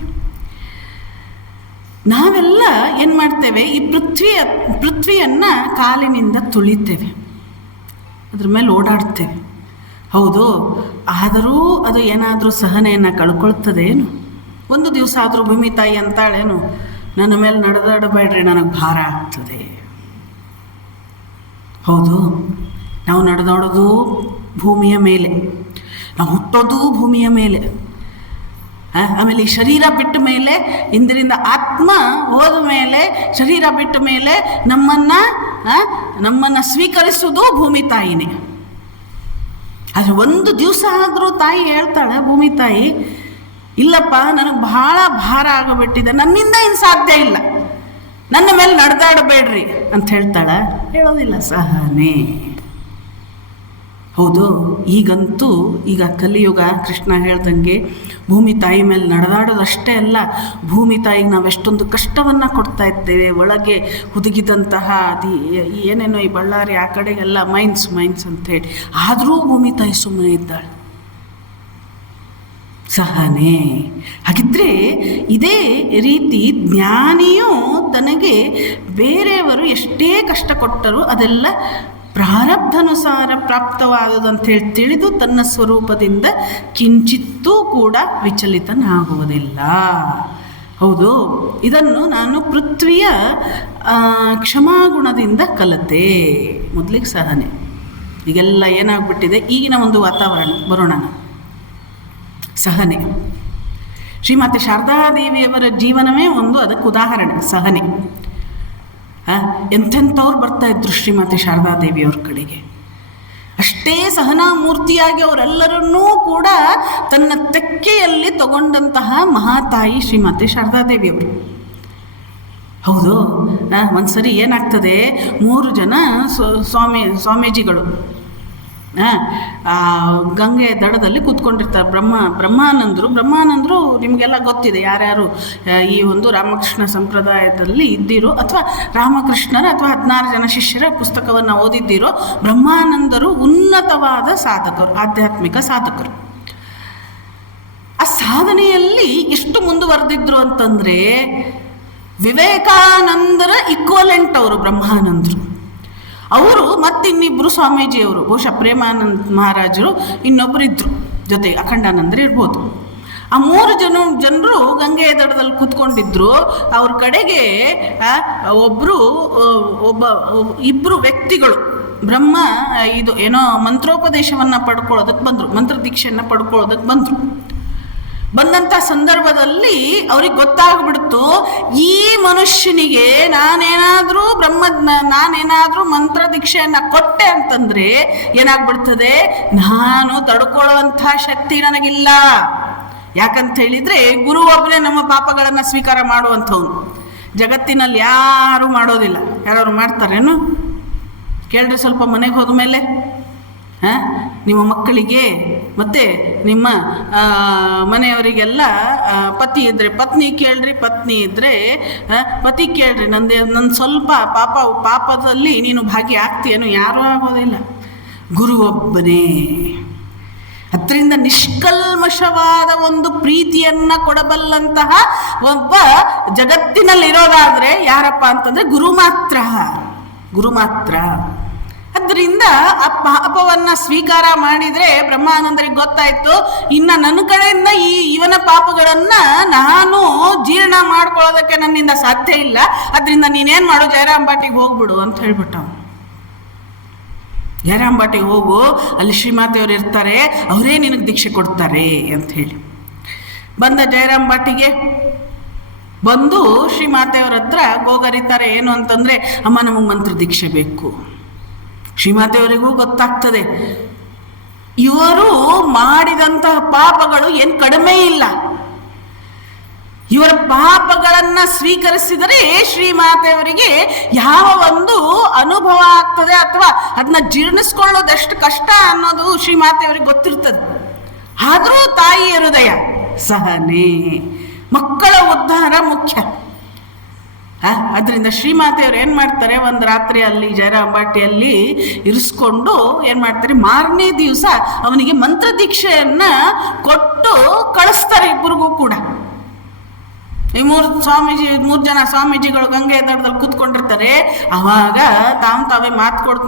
ನಾವೆಲ್ಲ ಏನು ಮಾಡ್ತೇವೆ, ಈ ಪೃಥ್ವಿಯನ್ನು ಕಾಲಿನಿಂದ ತುಳಿತೇವೆ, ಅದ್ರ ಮೇಲೆ ಓಡಾಡ್ತೇವೆ. ಹೌದು, ಆದರೂ ಅದು ಏನಾದರೂ ಸಹನೆಯನ್ನು ಕಳ್ಕೊಳ್ತದೇನು? ಒಂದು ದಿವಸ ಆದರೂ ಭೂಮಿ ತಾಯಿ ಅಂತಾಳೇನು, ನನ್ನ ಮೇಲೆ ನಡೆದಾಡಬೇಡ್ರಿ, ನನಗೆ ಭಾರ ಆಗ್ತದೆ. ಹೌದು, ನಾವು ನಡೆದಾಡೋದು ಭೂಮಿಯ ಮೇಲೆ, ನಾವು ಹುಟ್ಟೋದು ಭೂಮಿಯ ಮೇಲೆ. ಆಮೇಲೆ ಈ ಶರೀರ ಬಿಟ್ಟ ಮೇಲೆ, ಇಂದ್ರಿಂದ ಆತ್ಮ ಹೋದ ಮೇಲೆ, ಶರೀರ ಬಿಟ್ಟ ಮೇಲೆ ನಮ್ಮನ್ನು ಸ್ವೀಕರಿಸೋದು ಭೂಮಿ ತಾಯಿನೇ. ಆದರೆ ಒಂದು ದಿವಸ ಆದರೂ ತಾಯಿ ಹೇಳ್ತಾಳೆ, ಭೂಮಿ ತಾಯಿ, ಇಲ್ಲಪ್ಪ ನನಗೆ ಬಹಳ ಭಾರ ಆಗಿಬಿಟ್ಟಿದೆ, ನನ್ನಿಂದ ಏನು ಸಾಧ್ಯ ಇಲ್ಲ, ನನ್ನ ಮೇಲೆ ನಡೆದಾಡಬೇಡ್ರಿ ಅಂತ ಹೇಳ್ತಾಳೆ? ಹೇಳೋದಿಲ್ಲ. ಸಹನೆ. ಹೌದು, ಈಗಂತೂ ಈಗ ಕಲಿಯುಗ, ಕೃಷ್ಣ ಹೇಳ್ದಂಗೆ ಭೂಮಿ ತಾಯಿ ಮೇಲೆ ನಡೆದಾಡೋದಷ್ಟೇ ಅಲ್ಲ, ಭೂಮಿ ತಾಯಿಗೆ ನಾವು ಎಷ್ಟೊಂದು ಕಷ್ಟವನ್ನು ಕೊಡ್ತಾ ಇದ್ದೇವೆ. ಒಳಗೆ ಹುದುಗಿದಂತಹ ಏನೇನೋ ಈ ಬಳ್ಳಾರಿ ಆ ಕಡೆಗೆಲ್ಲ ಮೈನ್ಸ್ ಅಂತೇಳಿ, ಆದರೂ ಭೂಮಿ ತಾಯಿ ಸುಮ್ಮನೆ ಇದ್ದಾಳೆ. ಸಹನೆ. ಹಾಗಿದ್ರೆ ಇದೇ ರೀತಿ ಜ್ಞಾನಿಯೂ ತನಗೆ ಬೇರೆಯವರು ಎಷ್ಟೇ ಕಷ್ಟ ಕೊಟ್ಟರೂ ಅದೆಲ್ಲ ಪ್ರಾರಬ್ಧಾನುಸಾರ ಪ್ರಾಪ್ತವಾದುದಂಥೇಳಿ ತಿಳಿದು ತನ್ನ ಸ್ವರೂಪದಿಂದ ಕಿಂಚಿತ್ತೂ ಕೂಡ ವಿಚಲಿತನಾಗುವುದಿಲ್ಲ. ಹೌದು, ಇದನ್ನು ನಾನು ಪೃಥ್ವಿಯ ಕ್ಷಮಾಗುಣದಿಂದ ಕಲಿತೆ. ಮೊದಲಿಗೆ ಸಹನೆ. ಈಗೆಲ್ಲ ಏನಾಗ್ಬಿಟ್ಟಿದೆ, ಈಗಿನ ಒಂದು ವಾತಾವರಣ ಬರೋಣ. ಸಹನೆ. ಶ್ರೀಮಾತೆ ಶಾರದಾದೇವಿಯವರ ಜೀವನವೇ ಒಂದು ಅದಕ್ಕೆ ಉದಾಹರಣೆ. ಸಹನೆ. ಎಂಥೆಂಥವ್ರು ಬರ್ತಾ ಇದ್ರು ಶ್ರೀಮಾತೆ ಶಾರದಾದೇವಿಯವ್ರ ಕಡೆಗೆ. ಅಷ್ಟೇ ಸಹನಾ ಮೂರ್ತಿಯಾಗಿ ಅವರೆಲ್ಲರನ್ನೂ ಕೂಡ ತನ್ನ ತೆಕ್ಕೆಯಲ್ಲಿ ತಗೊಂಡಂತಹ ಮಹಾತಾಯಿ ಶ್ರೀಮಾತೆ ಶಾರದಾದೇವಿಯವರು. ಹೌದು, ಒಂದ್ಸರಿ ಏನಾಗ್ತದೆ, 3 ಜನ ಸ್ವಾಮೀಜಿಗಳು ಗಂಗೆ ದಡದಲ್ಲಿ ಕೂತ್ಕೊಂಡಿರ್ತಾರೆ. ಬ್ರಹ್ಮಾನಂದರು ನಿಮಗೆಲ್ಲ ಗೊತ್ತಿದೆ, ಯಾರ್ಯಾರು ಈ ಒಂದು ರಾಮಕೃಷ್ಣ ಸಂಪ್ರದಾಯದಲ್ಲಿ ಇದ್ದಿರೋ ಅಥವಾ ರಾಮಕೃಷ್ಣರ ಅಥವಾ 16 ಜನ ಶಿಷ್ಯರ ಪುಸ್ತಕವನ್ನು ಓದಿದ್ದೀರೋ, ಬ್ರಹ್ಮಾನಂದರು ಉನ್ನತವಾದ ಸಾಧಕರು, ಆಧ್ಯಾತ್ಮಿಕ ಸಾಧಕರು. ಆ ಸಾಧನೆಯಲ್ಲಿ ಎಷ್ಟು ಮುಂದುವರೆದಿದ್ರು ಅಂತಂದರೆ, ವಿವೇಕಾನಂದರ ಈಕ್ವಲೆಂಟ್ ಅವರು ಬ್ರಹ್ಮಾನಂದರು. ಅವರು ಮತ್ತಿನ್ನಿಬ್ಬರು ಸ್ವಾಮೀಜಿಯವರು, ಬಹುಶಃ ಪ್ರೇಮಾನಂದ ಮಹಾರಾಜರು ಇನ್ನೊಬ್ಬರು ಇದ್ದರು ಜೊತೆಗೆ, ಅಖಂಡಾನಂದರು ಇರ್ಬೋದು. ಆ 3 ಜನರು ಗಂಗೆಯ ದಡದಲ್ಲಿ ಕೂತ್ಕೊಂಡಿದ್ರು. ಅವ್ರ ಕಡೆಗೆ ಇಬ್ಬರು ವ್ಯಕ್ತಿಗಳು ಬ್ರಹ್ಮ ಇದು ಏನೋ ಮಂತ್ರೋಪದೇಶವನ್ನು ಪಡ್ಕೊಳ್ಳೋದಕ್ಕೆ ಬಂದರು, ಮಂತ್ರ ದೀಕ್ಷೆಯನ್ನು ಪಡ್ಕೊಳ್ಳೋದಕ್ಕೆ ಬಂದರು. ಬಂದಂಥ ಸಂದರ್ಭದಲ್ಲಿ ಅವ್ರಿಗೆ ಗೊತ್ತಾಗ್ಬಿಡ್ತು, ಈ ಮನುಷ್ಯನಿಗೆ ನಾನೇನಾದರೂ ಮಂತ್ರ ದೀಕ್ಷೆಯನ್ನು ಕೊಟ್ಟೆ ಅಂತಂದರೆ ಏನಾಗ್ಬಿಡ್ತದೆ, ನಾನು ತಡ್ಕೊಳ್ಳುವಂಥ ಶಕ್ತಿ ನನಗಿಲ್ಲ. ಯಾಕಂತ ಹೇಳಿದರೆ ಗುರು ಒಬ್ಬನೇ ನಮ್ಮ ಪಾಪಗಳನ್ನು ಸ್ವೀಕಾರ ಮಾಡುವಂಥವ್ನು. ಜಗತ್ತಿನಲ್ಲಿ ಯಾರೂ ಮಾಡೋದಿಲ್ಲ. ಯಾರು ಮಾಡ್ತಾರೇನು? ಕೇಳ್ರಿ ಸ್ವಲ್ಪ ಮನೆಗೆ ಹೋದ ಮೇಲೆ. ನಿಮ್ಮ ಮಕ್ಕಳಿಗೆ ಮತ್ತು ನಿಮ್ಮ ಮನೆಯವರಿಗೆಲ್ಲ ಪತಿ ಇದ್ದರೆ ಪತ್ನಿ ಕೇಳ್ರಿ, ಪತ್ನಿ ಇದ್ದರೆ ಪತಿ ಕೇಳ್ರಿ, ನನ್ನ ಸ್ವಲ್ಪ ಪಾಪದಲ್ಲಿ ನೀನು ಭಾಗಿ ಆಗ್ತೀಯೇನು? ಯಾರೂ ಆಗೋದಿಲ್ಲ. ಗುರು ಒಬ್ಬನೇ. ಅದರಿಂದ ನಿಷ್ಕಲ್ಮಶವಾದ ಒಂದು ಪ್ರೀತಿಯನ್ನು ಕೊಡಬಲ್ಲಂತಹ ಒಬ್ಬ ಜಗತ್ತಿನಲ್ಲಿರೋದಾದರೆ ಯಾರಪ್ಪ ಅಂತಂದರೆ ಗುರು ಮಾತ್ರ. ಅದರಿಂದ ಆ ಪಾಪವನ್ನು ಸ್ವೀಕಾರ ಮಾಡಿದರೆ ಬ್ರಹ್ಮಾನಂದರಿಗೆ ಗೊತ್ತಾಯಿತು, ಇನ್ನು ನನ್ನ ಕಡೆಯಿಂದ ಇವನ ಪಾಪಗಳನ್ನು ನಾನು ಜೀರ್ಣ ಮಾಡ್ಕೊಳ್ಳೋದಕ್ಕೆ ನನ್ನಿಂದ ಸಾಧ್ಯ ಇಲ್ಲ. ಅದರಿಂದ ನೀನೇನು ಮಾಡು, ಜಯರಾಮ್ ಬಾಟಿಗೆ ಹೋಗ್ಬಿಡು ಅಂತ ಹೇಳ್ಬಿಟ್ಟ. ಜಯರಾಮ್ ಬಾಟಿಗೆ ಹೋಗು, ಅಲ್ಲಿ ಶ್ರೀಮಾತೆಯವರು ಇರ್ತಾರೆ, ಅವರೇ ನಿನಗೆ ದೀಕ್ಷೆ ಕೊಡ್ತಾರೆ ಅಂತ ಹೇಳಿ ಬಂದ. ಜಯರಾಮ್ ಬಾಟಿಗೆ ಬಂದು ಶ್ರೀಮಾತೆಯವರ ಹತ್ರ ಗೋಗರಿತಾರೆ. ಏನು ಅಂತಂದರೆ, ಅಮ್ಮ ನಮಗೆ ಮಂತ್ರ ದೀಕ್ಷೆ ಬೇಕು. ಶ್ರೀಮಾತೆಯವರಿಗೂ ಗೊತ್ತಾಗ್ತದೆ, ಇವರು ಮಾಡಿದಂತಹ ಪಾಪಗಳು ಏನು ಕಡಿಮೆ ಇಲ್ಲ. ಇವರ ಪಾಪಗಳನ್ನು ಸ್ವೀಕರಿಸಿದರೆ ಶ್ರೀಮಾತೆಯವರಿಗೆ ಯಾವ ಒಂದು ಅನುಭವ ಆಗ್ತದೆ ಅಥವಾ ಅದನ್ನ ಜೀರ್ಣಿಸ್ಕೊಳ್ಳೋದೆಷ್ಟು ಕಷ್ಟ ಅನ್ನೋದು ಶ್ರೀಮಾತೆಯವರಿಗೆ ಗೊತ್ತಿರ್ತದೆ. ಆದರೂ ತಾಯಿಯ ಹೃದಯ ಸಹನೆ, ಮಕ್ಕಳ ಉದ್ಧಾರ ಮುಖ್ಯ. ಅದರಿಂದ ಶ್ರೀಮಾತೆಯವರು ಏನು ಮಾಡ್ತಾರೆ, ಒಂದು ರಾತ್ರಿ ಅಲ್ಲಿ ಜಯರಾಮ್ ಬಾಟಿಯಲ್ಲಿ ಇರಿಸ್ಕೊಂಡು ಏನು ಮಾಡ್ತಾರೆ, ಮಾರನೇ ದಿವಸ ಅವನಿಗೆ ಮಂತ್ರ ದೀಕ್ಷೆಯನ್ನು ಕೊಟ್ಟು ಕಳಿಸ್ತಾರೆ. ಇಬ್ಬರಿಗೂ ಕೂಡ ಈ ಮೂರು ಜನ ಸ್ವಾಮೀಜಿಗಳು ಗಂಗೆ ದಡದಲ್ಲಿ ಕೂತ್ಕೊಂಡಿರ್ತಾರೆ. ಆವಾಗ ತಾವೇ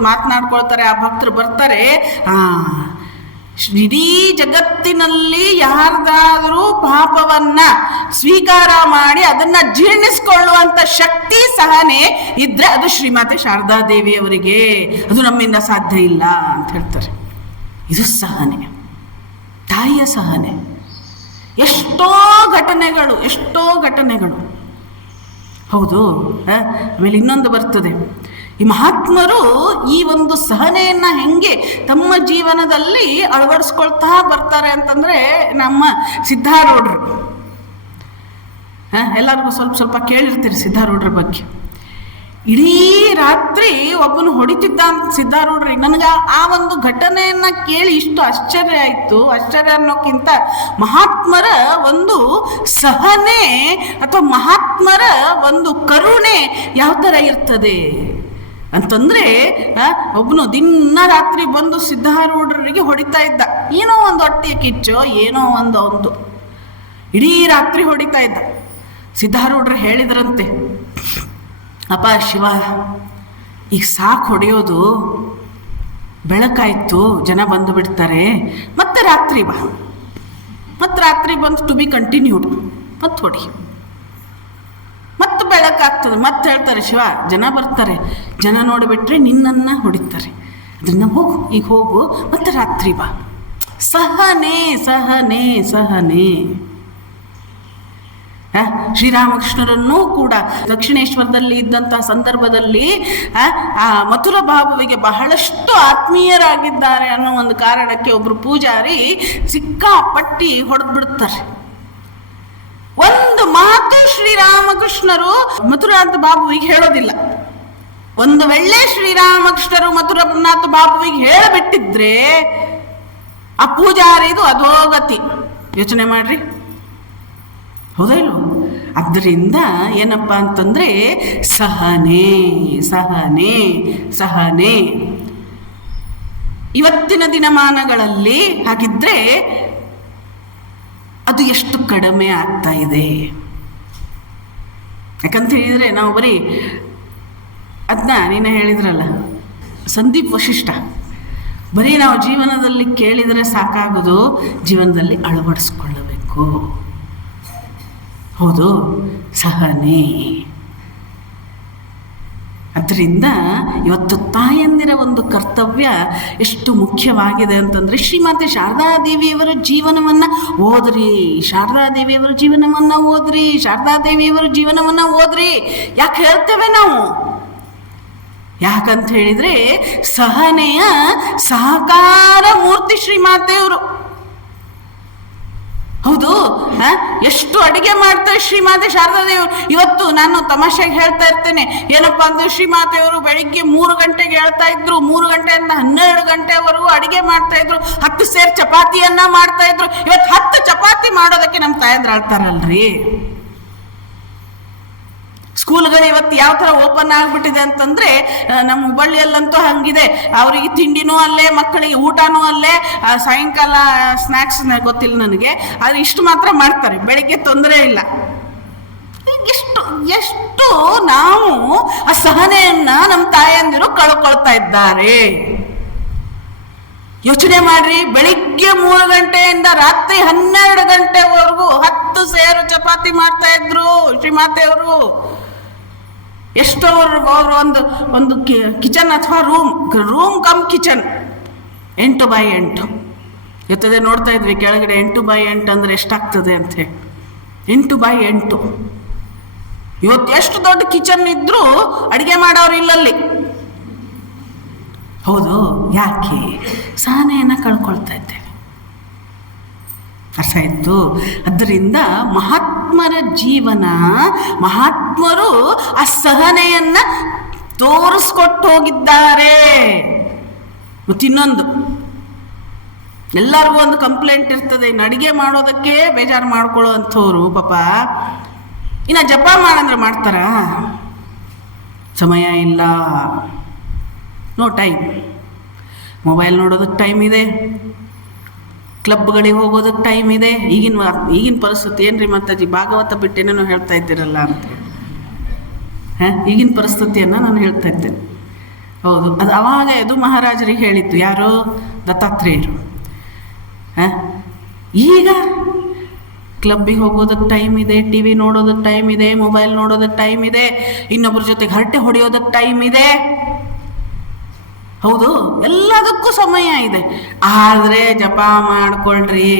ಮಾತನಾಡ್ಕೊಳ್ತಾರೆ. ಆ ಭಕ್ತರು ಬರ್ತಾರೆ, ಇಡೀ ಜಗತ್ತಿನಲ್ಲಿ ಯಾರ್ದಾದರೂ ಪಾಪವನ್ನ ಸ್ವೀಕಾರ ಮಾಡಿ ಅದನ್ನ ಜೀರ್ಣಿಸ್ಕೊಳ್ಳುವಂತ ಶಕ್ತಿ ಸಹನೆ ಇದ್ರೆ ಅದು ಶ್ರೀಮಾತೆ ಶಾರದಾದೇವಿಯವರಿಗೆ, ಅದು ನಮ್ಮಿಂದ ಸಾಧ್ಯ ಇಲ್ಲ ಅಂತ ಹೇಳ್ತಾರೆ. ಇದು ಸಹನೆ, ತಾಯಿಯ ಸಹನೆ. ಎಷ್ಟೋ ಘಟನೆಗಳು ಹೌದು. ಆಮೇಲೆ ಇನ್ನೊಂದು ಬರ್ತದೆ, ಈ ಮಹಾತ್ಮರು ಈ ಒಂದು ಸಹನೆಯನ್ನು ಹೆಂಗೆ ತಮ್ಮ ಜೀವನದಲ್ಲಿ ಅಳವಡಿಸ್ಕೊಳ್ತಾ ಬರ್ತಾರೆ ಅಂತಂದರೆ, ನಮ್ಮ ಸಿದ್ಧಾರೂಢರು ಎಲ್ಲರಿಗೂ ಸ್ವಲ್ಪ ಕೇಳಿರ್ತೀರಿ ಸಿದ್ಧಾರೂಢರ ಬಗ್ಗೆ. ಇಡೀ ರಾತ್ರಿ ಒಬ್ಬನು ಹೊಡಿತಿದ್ದ ಅಂತ ಸಿದ್ಧಾರೂಢರಿಗೆ. ನನಗೆ ಆ ಒಂದು ಘಟನೆಯನ್ನು ಕೇಳಿ ಇಷ್ಟು ಆಶ್ಚರ್ಯ ಆಯಿತು. ಆಶ್ಚರ್ಯ ಅನ್ನೋಕ್ಕಿಂತ ಮಹಾತ್ಮರ ಒಂದು ಸಹನೆ ಅಥವಾ ಮಹಾತ್ಮರ ಒಂದು ಕರುಣೆ ಯಾವ ಥರ ಇರ್ತದೆ ಅಂತಂದರೆ, ಒಬ್ಬನು ದಿನ ರಾತ್ರಿ ಬಂದು ಸಿದ್ಧಾರೂಢರಿಗೆ ಹೊಡಿತಾ ಇದ್ದ. ಏನೋ ಒಂದು ಹೊಟ್ಟೆ ಕಿಚ್ಚೋ ಏನೋ ಒಂದು ಇಡೀ ರಾತ್ರಿ ಹೊಡಿತಾ ಇದ್ದ. ಸಿದ್ಧಾರೂಢರು ಹೇಳಿದ್ರಂತೆ, ಅಪ್ಪ ಶಿವ, ಈಗ ಸಾಕು ಹೊಡೆಯೋದು, ಬೆಳಕಾಯ್ತು, ಜನ ಬಂದು ಬಿಡ್ತಾರೆ, ಮತ್ತೆ ರಾತ್ರಿ ಬಂದು ಟು ಬಿ ಕಂಟಿನ್ಯೂಡ್, ಮತ್ತೆ ಹೊಡಿ, ಮತ್ತೆ ಬೆಳಕಾಗ್ತದೆ, ಮತ್ತೆ ಹೇಳ್ತಾರೆ ಶಿವ, ಜನ ಬರ್ತಾರೆ, ಜನ ನೋಡಿಬಿಟ್ರೆ ನಿನ್ನನ್ನು ಹೊಡಿತಾರೆ, ಅದನ್ನ ಈಗ ಹೋಗು, ಮತ್ತೆ ರಾತ್ರಿ ಬಾ. ಸಹನೆ ಸಹನೆ ಸಹನೆ. ಶ್ರೀರಾಮಕೃಷ್ಣರನ್ನೂ ಕೂಡ ದಕ್ಷಿಣೇಶ್ವರದಲ್ಲಿ ಇದ್ದಂತಹ ಸಂದರ್ಭದಲ್ಲಿ ಆ ಮಥುರ ಬಾಬುವಿಗೆ ಬಹಳಷ್ಟು ಆತ್ಮೀಯರಾಗಿದ್ದಾರೆ ಅನ್ನೋ ಒಂದು ಕಾರಣಕ್ಕೆ ಒಬ್ಬರು ಪೂಜಾರಿ ಸಿಕ್ಕಾಪಟ್ಟಿ ಹೊಡೆದ್ಬಿಡ್ತಾರೆ. ಒಂದು ಮಾತು ಶ್ರೀರಾಮಕೃಷ್ಣರು ಮಥುರಾನಾಥ ಬಾಬುವಿಗೆ ಹೇಳೋದಿಲ್ಲ. ಒಂದು ವೇಳೆ ಶ್ರೀರಾಮಕೃಷ್ಣರು ಮಥುರಾನಾಥ ಬಾಬುವಿಗೆ ಹೇಳಿಬಿಟ್ಟಿದ್ರೆ ಆ ಪೂಜಾರಿದು ಅಧೋಗತಿ. ಯೋಚನೆ ಮಾಡ್ರಿ, ಹೌದಾ ಇಲ್ವ? ಅದರಿಂದ ಏನಪ್ಪ ಅಂತಂದರೆ ಸಹನೆ ಸಹನೆ ಸಹನೆ. ಇವತ್ತಿನ ದಿನಮಾನಗಳಲ್ಲಿ ಹಾಗಿದ್ರೆ ಅದು ಎಷ್ಟು ಕಡಿಮೆ ಆಗ್ತಾ ಇದೆ. ಯಾಕಂತ ಹೇಳಿದರೆ ನಾವು ಬರೀ ಅದನ್ನ ನೀನು ಹೇಳಿದ್ರಲ್ಲ ಸಂದೀಪ್ ವಶಿಷ್ಠ, ಬರೀ ನಾವು ಜೀವನದಲ್ಲಿ ಕೇಳಿದರೆ ಸಾಕಾಗೋದು, ಜೀವನದಲ್ಲಿ ಅಳವಡಿಸ್ಕೊಳ್ಳಬೇಕು. ಹೌದು, ಸಹನೆ. ಅದರಿಂದ ಇವತ್ತು ತಾಯಂದಿರ ಒಂದು ಕರ್ತವ್ಯ ಎಷ್ಟು ಮುಖ್ಯವಾಗಿದೆ ಅಂತಂದರೆ, ಶ್ರೀಮಾತೆ ಶಾರದಾದೇವಿಯವರ ಜೀವನವನ್ನು ಓದ್ರಿ, ಶಾರದಾದೇವಿಯವರ ಜೀವನವನ್ನು ಓದ್ರಿ, ಶಾರದಾದೇವಿಯವರ ಜೀವನವನ್ನು ಓದ್ರಿ. ಯಾಕೆ ಹೇಳ್ತೇವೆ ನಾವು? ಯಾಕಂತ ಹೇಳಿದರೆ ಸಹನೆಯ ಸಹಕಾರ ಮೂರ್ತಿ ಶ್ರೀಮಾತೆಯವರು. ಹೌದು, ಎಷ್ಟು ಅಡಿಗೆ ಮಾಡ್ತಾರೆ ಶ್ರೀಮಾತೆ ಶಾರದಾದೇವಿ. ಇವತ್ತು ನಾನು ತಮಾಷೆಗೆ ಹೇಳ್ತಾ ಇರ್ತೇನೆ, ಏನಪ್ಪ ಅಂದ್ರೆ ಶ್ರೀಮಾತೆಯವರು ಬೆಳಿಗ್ಗೆ 3 ಗಂಟೆಗೆ ಹೇಳ್ತಾ ಇದ್ರು, 3 ಗಂಟೆಯಿಂದ 12 ಗಂಟೆವರೆಗೂ ಅಡಿಗೆ ಮಾಡ್ತಾ ಇದ್ರು, 10 ಸೇರ್ ಚಪಾತಿಯನ್ನ ಮಾಡ್ತಾ ಇದ್ರು. ಇವತ್ತು 10 ಚಪಾತಿ ಮಾಡೋದಕ್ಕೆ ನಮ್ಮ ತಾಯಂದ್ರ ಆಳ್ತಾರಲ್ರಿ. ಸ್ಕೂಲ್ಗಳು ಇವತ್ತು ಯಾವ ಥರ ಓಪನ್ ಆಗಿಬಿಟ್ಟಿದೆ ಅಂತಂದರೆ, ನಮ್ಮ ಹುಬ್ಬಳ್ಳಿಯಲ್ಲಂತೂ ಹಂಗಿದೆ. ಅವರಿಗೆ ತಿಂಡಿನೂ ಅಲ್ಲೇ, ಮಕ್ಕಳಿಗೆ ಊಟನೂ ಅಲ್ಲೇ, ಸಾಯಂಕಾಲ ಸ್ನ್ಯಾಕ್ಸ್ ಗೊತ್ತಿಲ್ಲ ನನಗೆ, ಆದರೆ ಇಷ್ಟು ಮಾತ್ರ ಮಾಡ್ತಾರೆ, ಬೆಳಿಗ್ಗೆ ತೊಂದರೆ ಇಲ್ಲ. ಎಷ್ಟು ನಾವು ಆ ಸಹನೆಯನ್ನು ನಮ್ಮ ತಾಯಂದಿರು ಕಳ್ಕೊಳ್ತಾ ಇದ್ದಾರೆ. ಯೋಚನೆ ಮಾಡ್ರಿ, ಬೆಳಿಗ್ಗೆ 3 ಗಂಟೆಯಿಂದ ರಾತ್ರಿ 12 ಗಂಟೆವರೆಗೂ 10 ಸೇರು ಚಪಾತಿ ಮಾಡ್ತಾ ಇದ್ರು ಶ್ರೀಮಾತೆಯವರು. ಎಷ್ಟು ಅವರು ಒಂದು ಕಿಚನ್ ಅಥವಾ ರೂಮ್ ಕಮ್ ಕಿಚನ್ 8x8 ಎತ್ತದೆ. ನೋಡ್ತಾ ಇದ್ವಿ ಕೆಳಗಡೆ 8x8 ಅಂದರೆ ಎಷ್ಟಾಗ್ತದೆ ಅಂತ ಹೇಳಿ. 8x8 ಇವತ್ತು ಎಷ್ಟು ದೊಡ್ಡ ಕಿಚನ್ ಇದ್ರೂ ಅಡುಗೆ ಮಾಡೋರು ಇಲ್ಲಲ್ಲಿ. ಹೌದು, ಯಾಕೆ? ಸಹನೆಯನ್ನು ಕಳ್ಕೊಳ್ತಾ ಇದ್ದೇವೆ. ಅರ್ಥ ಆಯಿತು? ಅದರಿಂದ ಮಹಾತ್ಮರ ಜೀವನ, ಮಹಾತ್ಮರು ಆ ಸಹನೆಯನ್ನು ತೋರಿಸ್ಕೊಟ್ಟು ಹೋಗಿದ್ದಾರೆ. ಮತ್ತಿನ್ನೊಂದು, ಎಲ್ಲರಿಗೂ ಒಂದು ಕಂಪ್ಲೇಂಟ್ ಇರ್ತದೆ, ಇನ್ನು ಅಡುಗೆ ಮಾಡೋದಕ್ಕೆ ಬೇಜಾರು ಮಾಡ್ಕೊಳ್ಳೋ ಅಂಥವ್ರು ಪಾಪ ಇನ್ನು ಜಪ ಮಾಡಂದ್ರೆ ಮಾಡ್ತಾರ? ಸಮಯ ಇಲ್ಲ, ನೋ ಟೈಮ್. ಮೊಬೈಲ್ ನೋಡೋದಕ್ಕೆ ಟೈಮ್ ಇದೆ, ಕ್ಲಬ್ಗಳಿಗೆ ಹೋಗೋದಕ್ಕೆ ಟೈಮ್ ಇದೆ. ಈಗಿನ ಪರಿಸ್ಥಿತಿ ಏನ್ರಿ ಮಾತಾಜಿ, ಭಾಗವತ ಬಿಟ್ಟೇನೇನೋ ಹೇಳ್ತಾ ಇದ್ದೀರಲ್ಲ ಅಂತ. ಈಗಿನ ಪರಿಸ್ಥಿತಿಯನ್ನು ನಾನು ಹೇಳ್ತಾ ಇದ್ದೇನೆ. ಹೌದು, ಅದು ಅವಾಗ ಯದು ಮಹಾರಾಜರಿಗೆ ಹೇಳಿತ್ತು. ಯಾರು? ದತ್ತಾತ್ರೇಯರು. ಈಗ ಕ್ಲಬ್ಬಿಗೆ ಹೋಗೋದಕ್ಕೆ ಟೈಮ್ ಇದೆ, ಟಿ ವಿ ನೋಡೋದಕ್ಕೆ ಟೈಮ್ ಇದೆ, ಮೊಬೈಲ್ ನೋಡೋದಕ್ಕೆ ಟೈಮ್ ಇದೆ, ಇನ್ನೊಬ್ಬರ ಜೊತೆಗೆ ಹರಟೆ ಹೊಡೆಯೋದಕ್ಕೆ ಟೈಮ್ ಇದೆ. ಹೌದು, ಎಲ್ಲದಕ್ಕೂ ಸಮಯ ಇದೆ. ಆದರೆ ಜಪ ಮಾಡ್ಕೊಳ್ರಿ,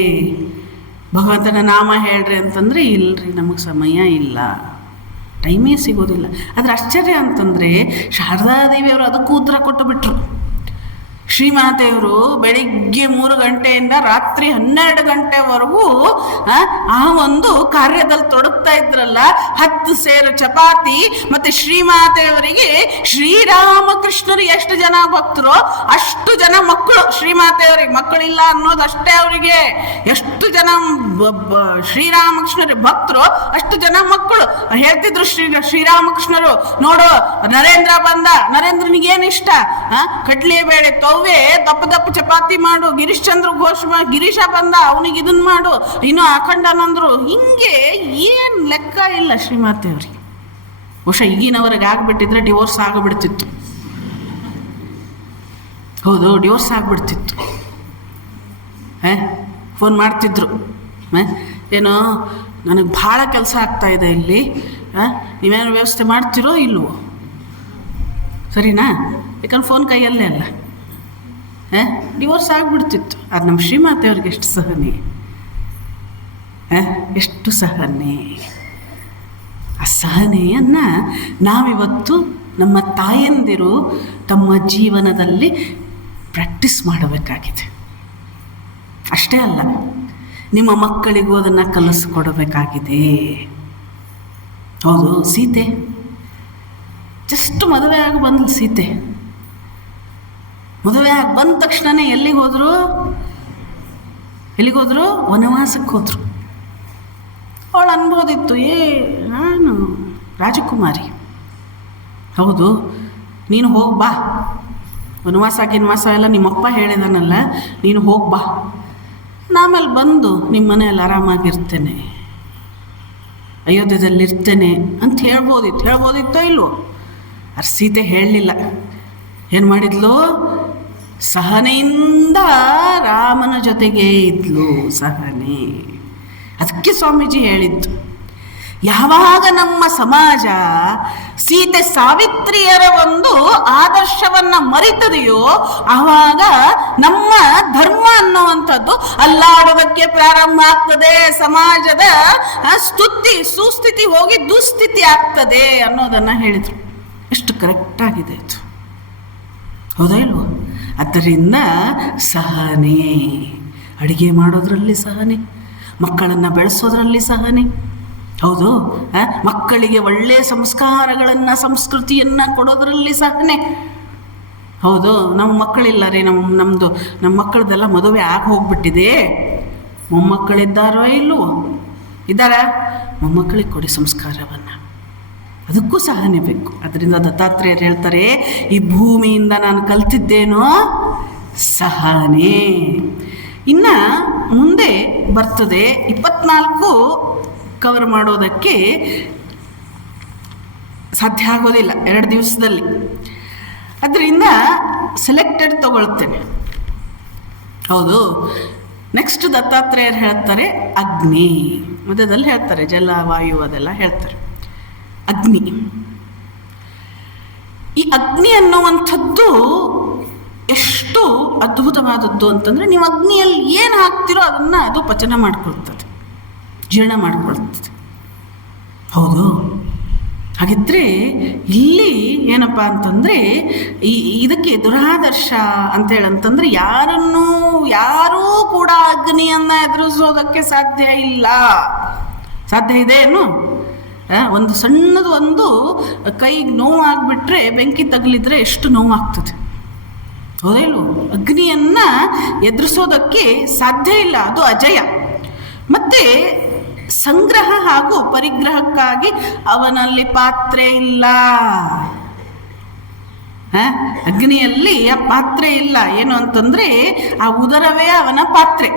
ಭಗವಂತನ ನಾಮ ಹೇಳ್ರಿ ಅಂತಂದರೆ ಇಲ್ಲರಿ, ನಮಗೆ ಸಮಯ ಇಲ್ಲ, ಟೈಮೇ ಸಿಗೋದಿಲ್ಲ. ಆದರೆ ಆಶ್ಚರ್ಯ ಅಂತಂದರೆ ಶಾರದಾದೇವಿಯವರು ಅದಕ್ಕೂ ಉತ್ತರ ಕೊಟ್ಟು ಬಿಟ್ರು. ಶ್ರೀಮಾತೆಯವರು ಬೆಳಿಗ್ಗೆ 3 ಗಂಟೆಯಿಂದ ರಾತ್ರಿ 12 ಗಂಟೆವರೆಗೂ ಆ ಒಂದು ಕಾರ್ಯದಲ್ಲಿ ತೊಡಗ್ತಾ ಇದ್ರಲ್ಲ. 10 ಸೇರು ಚಪಾತಿ. ಮತ್ತೆ ಶ್ರೀಮಾತೆಯವರಿಗೆ ಶ್ರೀರಾಮಕೃಷ್ಣರು ಎಷ್ಟು ಜನ ಭಕ್ತರು ಅಷ್ಟು ಜನ ಮಕ್ಕಳು. ಶ್ರೀಮಾತೆಯವರಿಗೆ ಮಕ್ಕಳಿಲ್ಲ ಅನ್ನೋದು ಅಷ್ಟೇ ಅವರಿಗೆ. ಎಷ್ಟು ಜನ ಶ್ರೀರಾಮಕೃಷ್ಣರಿಗೆ ಭಕ್ತರು ಅಷ್ಟು ಜನ ಮಕ್ಕಳು. ಹೇಳ್ತಿದ್ರು ಶ್ರೀರಾಮಕೃಷ್ಣರು, ನೋಡು ನರೇಂದ್ರ ಬಂದ, ನರೇಂದ್ರನಿಗೇನು ಇಷ್ಟ? ಕಡ್ಲಿ ಬೇಳೆ ತವ್ವೆ ದಪ್ಪ ಚಪಾತಿ ಮಾಡು. ಗಿರೀಶ್ಚಂದ್ರ ಗಿರೀಶ ಬಂದ, ಅವನಿಗೆ ಇದನ್ನ ಮಾಡು. ಇನ್ನು ಅಖಂಡನಂದ್ರು. ಹಿಂಗೆ ಏನು ಲೆಕ್ಕ ಇಲ್ಲ ಶ್ರೀಮಾತೆಯವ್ರಿಗೆ. ಬಹುಶಃ ಈಗಿನವ್ರಿಗೆ ಆಗ್ಬಿಟ್ಟಿದ್ರೆ ಡಿವೋರ್ಸ್ ಆಗಿಬಿಡ್ತಿತ್ತು. ಹೌದು, ಡಿವೋರ್ಸ್ ಆಗಿಬಿಡ್ತಿತ್ತು. ಫೋನ್ ಮಾಡ್ತಿದ್ರು, ಏನೋ ನನಗೆ ಭಾಳ ಕೆಲಸ ಆಗ್ತಾ ಇದೆ ಇಲ್ಲಿ, ನೀವೇನು ವ್ಯವಸ್ಥೆ ಮಾಡ್ತಿರೋ ಇಲ್ವೋ? ಸರಿನಾ? ಯಾಕಂದ್ರೆ ಫೋನ್ ಕೈಯಲ್ಲೇ ಅಲ್ಲ. ಡಿವೋರ್ಸ್ ಆಗಿಬಿಡ್ತಿತ್ತು. ಅದು ನಮ್ಮ ಶ್ರೀಮಾತೆಯವ್ರಿಗೆ ಎಷ್ಟು ಸಹನೆ, ಎಷ್ಟು ಸಹನೆ. ಆ ಸಹನೆಯನ್ನು ನಾವಿವತ್ತು ನಮ್ಮ ತಾಯಂದಿರು ತಮ್ಮ ಜೀವನದಲ್ಲಿ ಪ್ರಾಕ್ಟೀಸ್ ಮಾಡಬೇಕಾಗಿದೆ. ಅಷ್ಟೇ ಅಲ್ಲ, ನಿಮ್ಮ ಮಕ್ಕಳಿಗೂ ಅದನ್ನು ಕಲಿಸ್ಕೊಡಬೇಕಾಗಿದೆ. ಹೌದು, ಸೀತೆ ಜಸ್ಟ್ ಮದುವೆ ಆಗಿ ಬಂದ್ಲು. ಸೀತೆ ಮದುವೆ ಆಗಿ ಬಂದ ತಕ್ಷಣವೇ ಎಲ್ಲಿಗೆ ಹೋದ್ರು? ವನವಾಸಕ್ಕೆ ಹೋದ್ರು. ಅವಳು ಅನ್ಬೋದಿತ್ತು, ನಾನು ರಾಜಕುಮಾರಿ, ಹೌದು, ನೀನು ಹೋಗಿ ಬಾ, ವನವಾಸ ಎಲ್ಲ ನಿಮ್ಮಪ್ಪ ಹೇಳಿದಾನಲ್ಲ, ನೀನು ಹೋಗಿ ಬಾ, ಆಮೇಲೆ ಬಂದು ನಿಮ್ಮ ಮನೆಯಲ್ಲಿ ಆರಾಮಾಗಿರ್ತೇನೆ, ಅಯೋಧ್ಯದಲ್ಲಿರ್ತೇನೆ ಅಂತ ಹೇಳ್ಬೋದಿತ್ತೋ ಇಲ್ವೋ? ಅರ್ ಸೀತೆ ಹೇಳಲಿಲ್ಲ. ಏನು ಮಾಡಿದ್ಲು? ಸಹನೆಯಿಂದ ರಾಮನ ಜೊತೆಗೆ ಇದ್ಲು. ಸಹನೆ. ಅದಕ್ಕೆ ಸ್ವಾಮೀಜಿ ಹೇಳಿದ್ದು, ಯಾವಾಗ ನಮ್ಮ ಸಮಾಜ ಸೀತೆ ಸಾವಿತ್ರಿಯರ ಒಂದು ಆದರ್ಶವನ್ನ ಮರಿತದೆಯೋ ಆವಾಗ ನಮ್ಮ ಧರ್ಮ ಅನ್ನುವಂಥದ್ದು ಅಲ್ಲಾಡೋದಕ್ಕೆ ಪ್ರಾರಂಭ ಆಗ್ತದೆ. ಸಮಾಜದ ಸುಸ್ಥಿತಿ ಹೋಗಿ ದುಸ್ಥಿತಿ ಆಗ್ತದೆ ಅನ್ನೋದನ್ನ ಹೇಳಿದ್ರು. ಎಷ್ಟು ಕರೆಕ್ಟ್ ಆಗಿದೆ ಇದು, ಹೌದಾ ಇಲ್ವೋ? ಆದ್ದರಿಂದ ಸಹನೆ, ಅಡಿಗೆ ಮಾಡೋದ್ರಲ್ಲಿ ಸಹನೆ, ಮಕ್ಕಳನ್ನು ಬೆಳೆಸೋದ್ರಲ್ಲಿ ಸಹನೆ, ಹೌದು, ಮಕ್ಕಳಿಗೆ ಒಳ್ಳೆಯ ಸಂಸ್ಕಾರಗಳನ್ನು ಸಂಸ್ಕೃತಿಯನ್ನು ಕೊಡೋದ್ರಲ್ಲಿ ಸಹನೆ. ಹೌದು, ನಮ್ಮ ಮಕ್ಕಳಿಲ್ಲ ರೀ, ನಮ್ಮ ಮಕ್ಕಳದೆಲ್ಲ ಮದುವೆ ಆಗಿ ಹೋಗ್ಬಿಟ್ಟಿದೆ. ಮೊಮ್ಮಕ್ಕಳಿದ್ದಾರೋ ಇಲ್ಲವೋ? ಇದ್ದಾರ? ಮೊಮ್ಮಕ್ಕಳಿಗೆ ಕೊಡಿ ಸಂಸ್ಕಾರವನ್ನು, ಅದಕ್ಕೂ ಸಹನೆ ಬೇಕು. ಅದರಿಂದ ದತ್ತಾತ್ರೇಯರು ಹೇಳ್ತಾರೆ, ಈ ಭೂಮಿಯಿಂದ ನಾನು ಕಲ್ತಿದ್ದೇನೋ ಸಹನೆ. ಇನ್ನು ಮುಂದೆ ಬರ್ತದೆ 24 ಕವರ್ ಮಾಡೋದಕ್ಕೆ ಸಾಧ್ಯ ಆಗೋದಿಲ್ಲ 2 ದಿವಸದಲ್ಲಿ. ಅದರಿಂದ ಸೆಲೆಕ್ಟೆಡ್ ತಗೊಳ್ತೇನೆ. ಹೌದು, ನೆಕ್ಸ್ಟ್ ದತ್ತಾತ್ರೇಯರು ಹೇಳ್ತಾರೆ ಅಗ್ನಿ. ಮಧ್ಯದಲ್ಲಿ ಹೇಳ್ತಾರೆ ಜಲ ವಾಯು ಅದೆಲ್ಲ ಹೇಳ್ತಾರೆ. ಅಗ್ನಿ, ಈ ಅಗ್ನಿ ಅನ್ನುವಂಥದ್ದು ಎಷ್ಟು ಅದ್ಭುತವಾದದ್ದು ಅಂತಂದರೆ, ನೀವು ಅಗ್ನಿಯಲ್ಲಿ ಏನು ಹಾಕ್ತಿರೋ ಅದನ್ನು ಅದು ಪಚನ ಮಾಡ್ಕೊಳ್ತದೆ, ಜೀರ್ಣ ಮಾಡ್ಕೊಳ್ತದೆ. ಹೌದು, ಹಾಗಿದ್ರೆ ಇಲ್ಲಿ ಏನಪ್ಪ ಅಂತಂದರೆ ಇದಕ್ಕೆ ದುರಾದರ್ಶ ಅಂತೇಳಂತಂದರೆ ಯಾರೂ ಕೂಡ ಅಗ್ನಿಯನ್ನು ಎದುರಿಸೋದಕ್ಕೆ ಸಾಧ್ಯ ಇಲ್ಲ. ಸಾಧ್ಯ ಇದೆ ಏನು? ಒಂದು ಸಣ್ಣದು ಒಂದು ಕೈಗೆ ನೋವಾಗ್ಬಿಟ್ರೆ, ಬೆಂಕಿ ತಗಲಿದ್ರೆ ಎಷ್ಟು ನೋವಾಗ್ತದೆ, ಹೌದೇನು? ಅಗ್ನಿಯನ್ನು ಎದುರಿಸೋದಕ್ಕೆ ಸಾಧ್ಯ ಇಲ್ಲ, ಅದು ಅಜಯ. ಮತ್ತೆ ಸಂಗ್ರಹ ಹಾಗೂ ಪರಿಗ್ರಹಕ್ಕಾಗಿ ಅವನಲ್ಲಿ ಪಾತ್ರೆ ಇಲ್ಲ. ಅಗ್ನಿಯಲ್ಲಿ ಆ ಪಾತ್ರೆ ಇಲ್ಲ. ಏನು ಅಂತಂದ್ರೆ ಆ ಉದರವೇ ಅವನ ಪಾತ್ರೆ.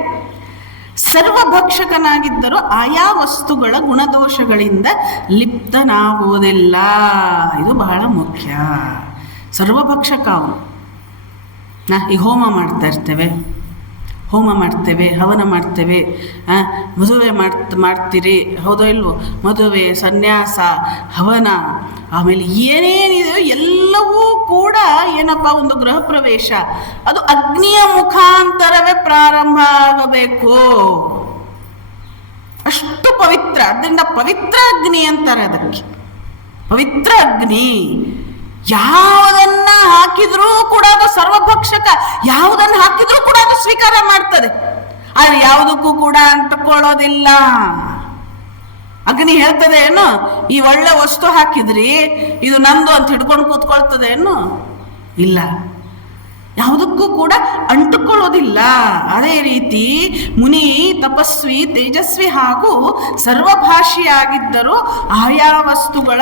ಸರ್ವಭಕ್ಷಕನಾಗಿದ್ದರೂ ಆಯಾ ವಸ್ತುಗಳ ಗುಣದೋಷಗಳಿಂದ ಲಿಪ್ತನಾಗುವುದಿಲ್ಲ. ಇದು ಬಹಳ ಮುಖ್ಯ. ಸರ್ವಭಕ್ಷಕ ಅವನು. ಈಗ ಹೋಮ ಮಾಡ್ತೇವೆ, ಹವನ ಮಾಡ್ತೇವೆ, ಮದುವೆ ಮಾಡ್ತೀರಿ, ಹೌದೋ ಇಲ್ವೋ? ಮದುವೆ, ಸನ್ಯಾಸ, ಹವನ, ಆಮೇಲೆ ಏನೇನಿದೆ ಎಲ್ಲವೂ ಕೂಡ ಏನಪ್ಪ, ಒಂದು ಗೃಹ ಪ್ರವೇಶ, ಅದು ಅಗ್ನಿಯ ಮುಖಾಂತರವೇ ಪ್ರಾರಂಭ ಆಗಬೇಕು. ಅಷ್ಟು ಪವಿತ್ರ. ಅದರಿಂದ ಪವಿತ್ರ ಅಗ್ನಿ ಅಂತಾರೆ ಅದಕ್ಕೆ. ಪವಿತ್ರ ಅಗ್ನಿ ಯಾವುದನ್ನ ಹಾಕಿದ್ರೂ ಕೂಡ ಅದು ಸರ್ವಭಕ್ಷಕ. ಯಾವುದನ್ನ ಹಾಕಿದ್ರೂ ಕೂಡ ಅದು ಸ್ವೀಕಾರ ಮಾಡ್ತದೆ, ಆದ್ರೆ ಯಾವುದಕ್ಕೂ ಕೂಡ ಅಂಟಕೊಳ್ಳೋದಿಲ್ಲ. ಅಗ್ನಿ ಹೇಳ್ತದೆ ಏನು, ಈ ಒಳ್ಳೆ ವಸ್ತು ಹಾಕಿದ್ರಿ, ಇದು ನಂದು ಅಂತ ಹಿಡ್ಕೊಂಡು ಕೂತ್ಕೊಳ್ತದೆ ಏನು? ಇಲ್ಲ, ಯಾವುದಕ್ಕೂ ಕೂಡ ಅಂಟುಕೊಳ್ಳೋದಿಲ್ಲ. ಅದೇ ರೀತಿ ಮುನಿ, ತಪಸ್ವಿ, ತೇಜಸ್ವಿ ಹಾಗೂ ಸರ್ವಭಾಷಿಯಾಗಿದ್ದರೂ ಆಯಾ ವಸ್ತುಗಳ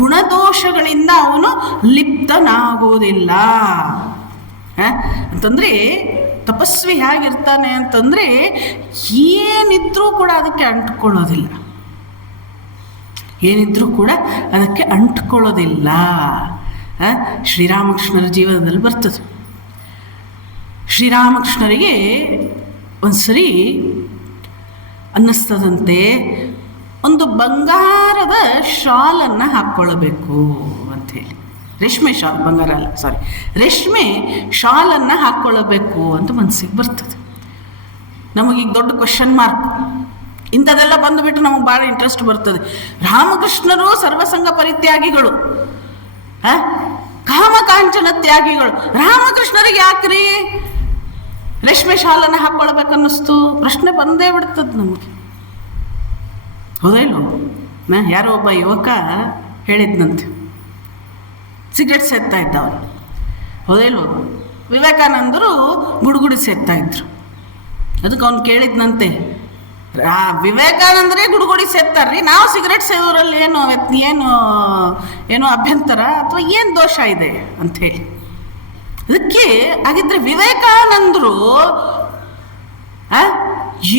ಗುಣದೋಷಗಳಿಂದ ಅವನು ಲಿಪ್ತನಾಗುವುದಿಲ್ಲ. ಅಂತಂದ್ರೆ ತಪಸ್ವಿ ಹೇಗಿರ್ತಾನೆ ಅಂತಂದ್ರೆ ಏನಿದ್ರೂ ಕೂಡ ಅದಕ್ಕೆ ಅಂಟ್ಕೊಳ್ಳೋದಿಲ್ಲ, ಏನಿದ್ರೂ ಕೂಡ ಅದಕ್ಕೆ ಅಂಟ್ಕೊಳ್ಳೋದಿಲ್ಲ. ಶ್ರೀರಾಮಕೃಷ್ಣರ ಜೀವನದಲ್ಲಿ ಬರ್ತದೆ. ಶ್ರೀರಾಮಕೃಷ್ಣರಿಗೆ ಒಂದ್ಸರಿ ಅನ್ನಿಸ್ತದಂತೆ, ಒಂದು ಬಂಗಾರದ ಶಾಲನ್ನು ಹಾಕ್ಕೊಳ್ಬೇಕು ಅಂಥೇಳಿ. ರೇಷ್ಮೆ ಶಾಲ್, ಬಂಗಾರ ಅಲ್ಲ, ಸಾರಿ, ರೇಷ್ಮೆ ಶಾಲನ್ನು ಹಾಕ್ಕೊಳ್ಬೇಕು ಅಂತ ಮನಸ್ಸಿಗೆ ಬರ್ತದೆ. ನಮಗೀಗ ದೊಡ್ಡ ಕ್ವಶನ್ ಮಾರ್ಕ್. ಇಂಥದೆಲ್ಲ ಬಂದುಬಿಟ್ಟು ನಮಗೆ ಭಾಳ ಇಂಟ್ರೆಸ್ಟ್ ಬರ್ತದೆ. ರಾಮಕೃಷ್ಣರು ಸರ್ವಸಂಗ ಪರಿತ್ಯಾಗಿಗಳು, ಕಾಮಕಾಂಚನ ತ್ಯಾಗಿಗಳು. ರಾಮಕೃಷ್ಣರಿಗೆ ಯಾಕ್ರಿ ರೇಷ್ಮೆ ಶಾಲನ್ನು ಹಾಕ್ಕೊಳ್ಬೇಕನ್ನಿಸ್ತು? ಪ್ರಶ್ನೆ ಬಂದೇ ಬಿಡ್ತದೆ ನಮಗೆ, ಹೌದೇನು? ಯಾರೋ ಒಬ್ಬ ಯುವಕ ಹೇಳಿದ್ನಂತೆ, ಸಿಗರೆಟ್ ಸೇದ್ತಾ ಇದ್ದ ಅವನು, ಹೌದೇನು? ವಿವೇಕಾನಂದರು ಗುಡುಗುಡಿ ಸೇದ್ತಾ ಇದ್ರು. ಅದಕ್ಕೆ ಅವ್ನು ಕೇಳಿದ್ನಂತೆ, ವಿವೇಕಾನಂದರೇ ಗುಡುಗುಡಿ ಸೇದ್ತಾರ್ರಿ, ನಾವು ಸಿಗರೆಟ್ ಸೇದೋರಲ್ಲಿ ಏನು ಅಭ್ಯಂತರ ಅಥವಾ ಏನು ದೋಷ ಇದೆ ಅಂಥೇಳಿ. ಅದಕ್ಕೆ ಆಗಿದ್ರೆ ವಿವೇಕಾನಂದರು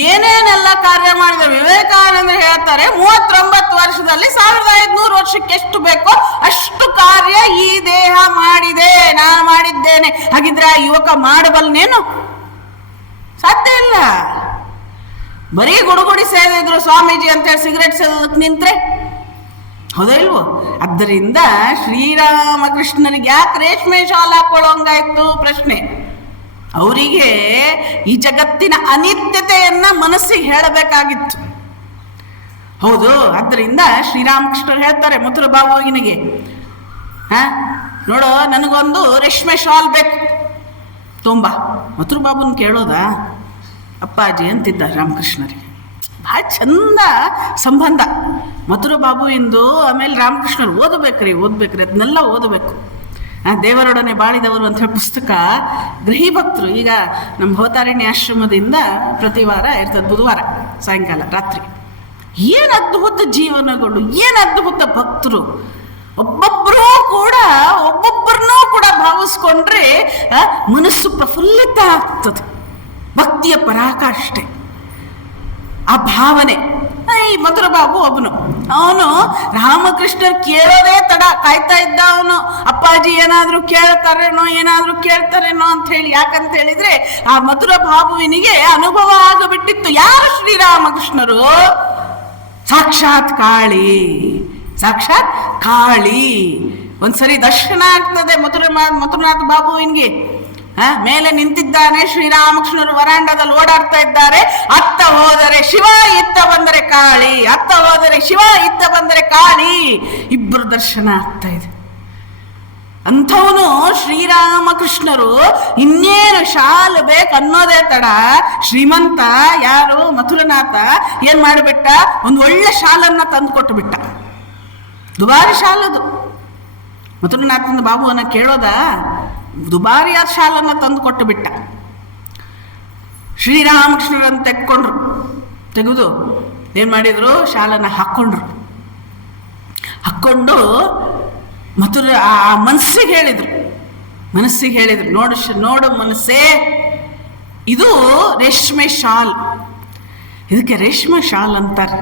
ಏನೇನೆಲ್ಲ ಕಾರ್ಯ ಮಾಡಿದ್ರು. ವಿವೇಕಾನಂದರು ಹೇಳ್ತಾರೆ, 39 ವರ್ಷದಲ್ಲಿ 1500 ವರ್ಷಕ್ಕೆ ಎಷ್ಟು ಬೇಕೋ ಅಷ್ಟು ಕಾರ್ಯ ಈ ದೇಹ ಮಾಡಿದೆ, ನಾನು ಮಾಡಿದ್ದೇನೆ. ಹಾಗಿದ್ರೆ ಆ ಯುವಕ ಮಾಡಬಲ್ನೇನು? ಸಾಧ್ಯ ಇಲ್ಲ. ಬರೀ ಗುಡುಗುಡಿ ಸೇದಿದ್ರು ಸ್ವಾಮೀಜಿ ಅಂತೇಳಿ ಸಿಗರೆಟ್ ಸೇದೋದಕ್ಕೆ ನಿಂತ್ರೆ ಹೌದಾ ಇಲ್ವೋ? ಆದ್ದರಿಂದ ಶ್ರೀರಾಮಕೃಷ್ಣನಿಗೆ ಯಾಕೆ ರೇಷ್ಮೆ ಶಾಲ್ ಹಾಕೊಳ್ಳೋಂಗಾಯ್ತು ಪ್ರಶ್ನೆ. ಅವರಿಗೆ ಈ ಜಗತ್ತಿನ ಅನಿತ್ಯತೆಯನ್ನ ಮನಸ್ಸಿಗೆ ಹೇಳಬೇಕಾಗಿತ್ತು. ಹೌದು. ಆದ್ದರಿಂದ ಶ್ರೀರಾಮಕೃಷ್ಣರು ಹೇಳ್ತಾರೆ ಮಥುರ ಬಾಬುವಿನಿಗೆ, ನೋಡು ನನಗೊಂದು ರೇಷ್ಮೆ ಶಾಲ್ ಬೇಕು ತುಂಬಾ. ಮಥುರ ಬಾಬುನ ಕೇಳೋದಾ ಅಪ್ಪಾಜಿ ಅಂತಿದ್ದ ರಾಮಕೃಷ್ಣರಿಗೆ. ಭಾಳ ಚಂದ ಸಂಬಂಧ ಮಥುರ ಬಾಬುವಿಂದು. ಆಮೇಲೆ ರಾಮಕೃಷ್ಣರು ಓದಬೇಕ್ರಿ ಅದನ್ನೆಲ್ಲ ಓದಬೇಕು. ದೇವರೊಡನೆ ಬಾಳಿದವರು ಅಂತ ಹೇಳಿ ಪುಸ್ತಕ ಗೃಹಿ ಭಕ್ತರು ಈಗ ನಮ್ಮ ಭವತಾರಿಣಿ ಆಶ್ರಮದಿಂದ ಪ್ರತಿ ವಾರ ಇರ್ತದೆ, ಬುಧವಾರ ಸಾಯಂಕಾಲ ರಾತ್ರಿ. ಏನು ಅದ್ಭುತ ಜೀವನಗಳು, ಏನು ಅದ್ಭುತ ಭಕ್ತರು. ಒಬ್ಬೊಬ್ಬರನ್ನೂ ಕೂಡ ಭಾವಿಸ್ಕೊಂಡ್ರೆ ಮನಸ್ಸು ಪ್ರಫುಲ್ಲಿತ ಆಗ್ತದೆ. ಭಕ್ತಿಯ ಪರಾಕಾಷ್ಠೆ, ಆ ಭಾವನೆ. ಈ ಮಥುರ ಬಾಬು ಅವನು ರಾಮಕೃಷ್ಣರ್ ಕೇಳೋದೇ ತಡ ಕಾಯ್ತಾ ಇದ್ದ. ಅವನು ಅಪ್ಪಾಜಿ ಏನಾದ್ರೂ ಕೇಳ್ತಾರೇನೋ ಅಂತ ಹೇಳಿ. ಯಾಕಂತ ಹೇಳಿದ್ರೆ ಆ ಮಥುರ ಬಾಬುವಿನಿಗೆ ಅನುಭವ ಆಗಬಿಟ್ಟಿತ್ತು. ಯಾರು ಶ್ರೀರಾಮಕೃಷ್ಣರು? ಸಾಕ್ಷಾತ್ ಕಾಳಿ. ಒಂದ್ಸರಿ ದರ್ಶನ ಆಗ್ತದೆ ಮಥುರನಾಥ ಬಾಬುವಿನಿಗೆ. ಮೇಲೆ ನಿಂತಿದ್ದಾನೆ ಶ್ರೀರಾಮಕೃಷ್ಣರು, ವರಾಂಡದಲ್ಲಿ ಓಡಾಡ್ತಾ ಇದ್ದಾರೆ. ಅತ್ತ ಹೋದರೆ ಶಿವ, ಇತ್ತ ಬಂದರೆ ಕಾಳಿ, ಅತ್ತ ಹೋದರೆ ಶಿವ, ಇತ್ತ ಬಂದರೆ ಕಾಳಿ. ಇಬ್ಬರು ದರ್ಶನ ಆಗ್ತಾ ಇದೆ. ಅಂಥವನು ಶ್ರೀರಾಮಕೃಷ್ಣರು ಇನ್ನೇನು ಶಾಲ್ ಬೇಕು ಅನ್ನೋದೇ ತಡ ಶ್ರೀಮಂತ ಯಾರು ಮಥುರನಾಥ ಏನ್ ಮಾಡಿಬಿಟ್ಟ, ಒಂದು ಒಳ್ಳೆ ಶಾಲನ್ನ ತಂದು ಕೊಟ್ಟು ಬಿಟ್ಟ. ದುಬಾರಿ ಶಾಲದು. ಮಥುರನಾಥನ ಬಾಬುವನ್ನ ಕೇಳೋದಾ? ದುಬಾರಿಯಾದ ಶಾಲನ್ನ ತಂದು ಕೊಟ್ಟು ಬಿಟ್ಟ. ಶ್ರೀರಾಮಕೃಷ್ಣರನ್ನು ತೆಗೆದು ಏನ್ ಮಾಡಿದ್ರು, ಶಾಲನ್ನ ಹಾಕ್ಕೊಂಡು ಆ ಮನಸ್ಸಿಗೆ ಹೇಳಿದ್ರು ನೋಡು ಮನಸ್ಸೇ, ಇದು ರೇಷ್ಮೆ ಶಾಲ್, ಇದಕ್ಕೆ ರೇಷ್ಮೆ ಶಾಲ್ ಅಂತಾರೆ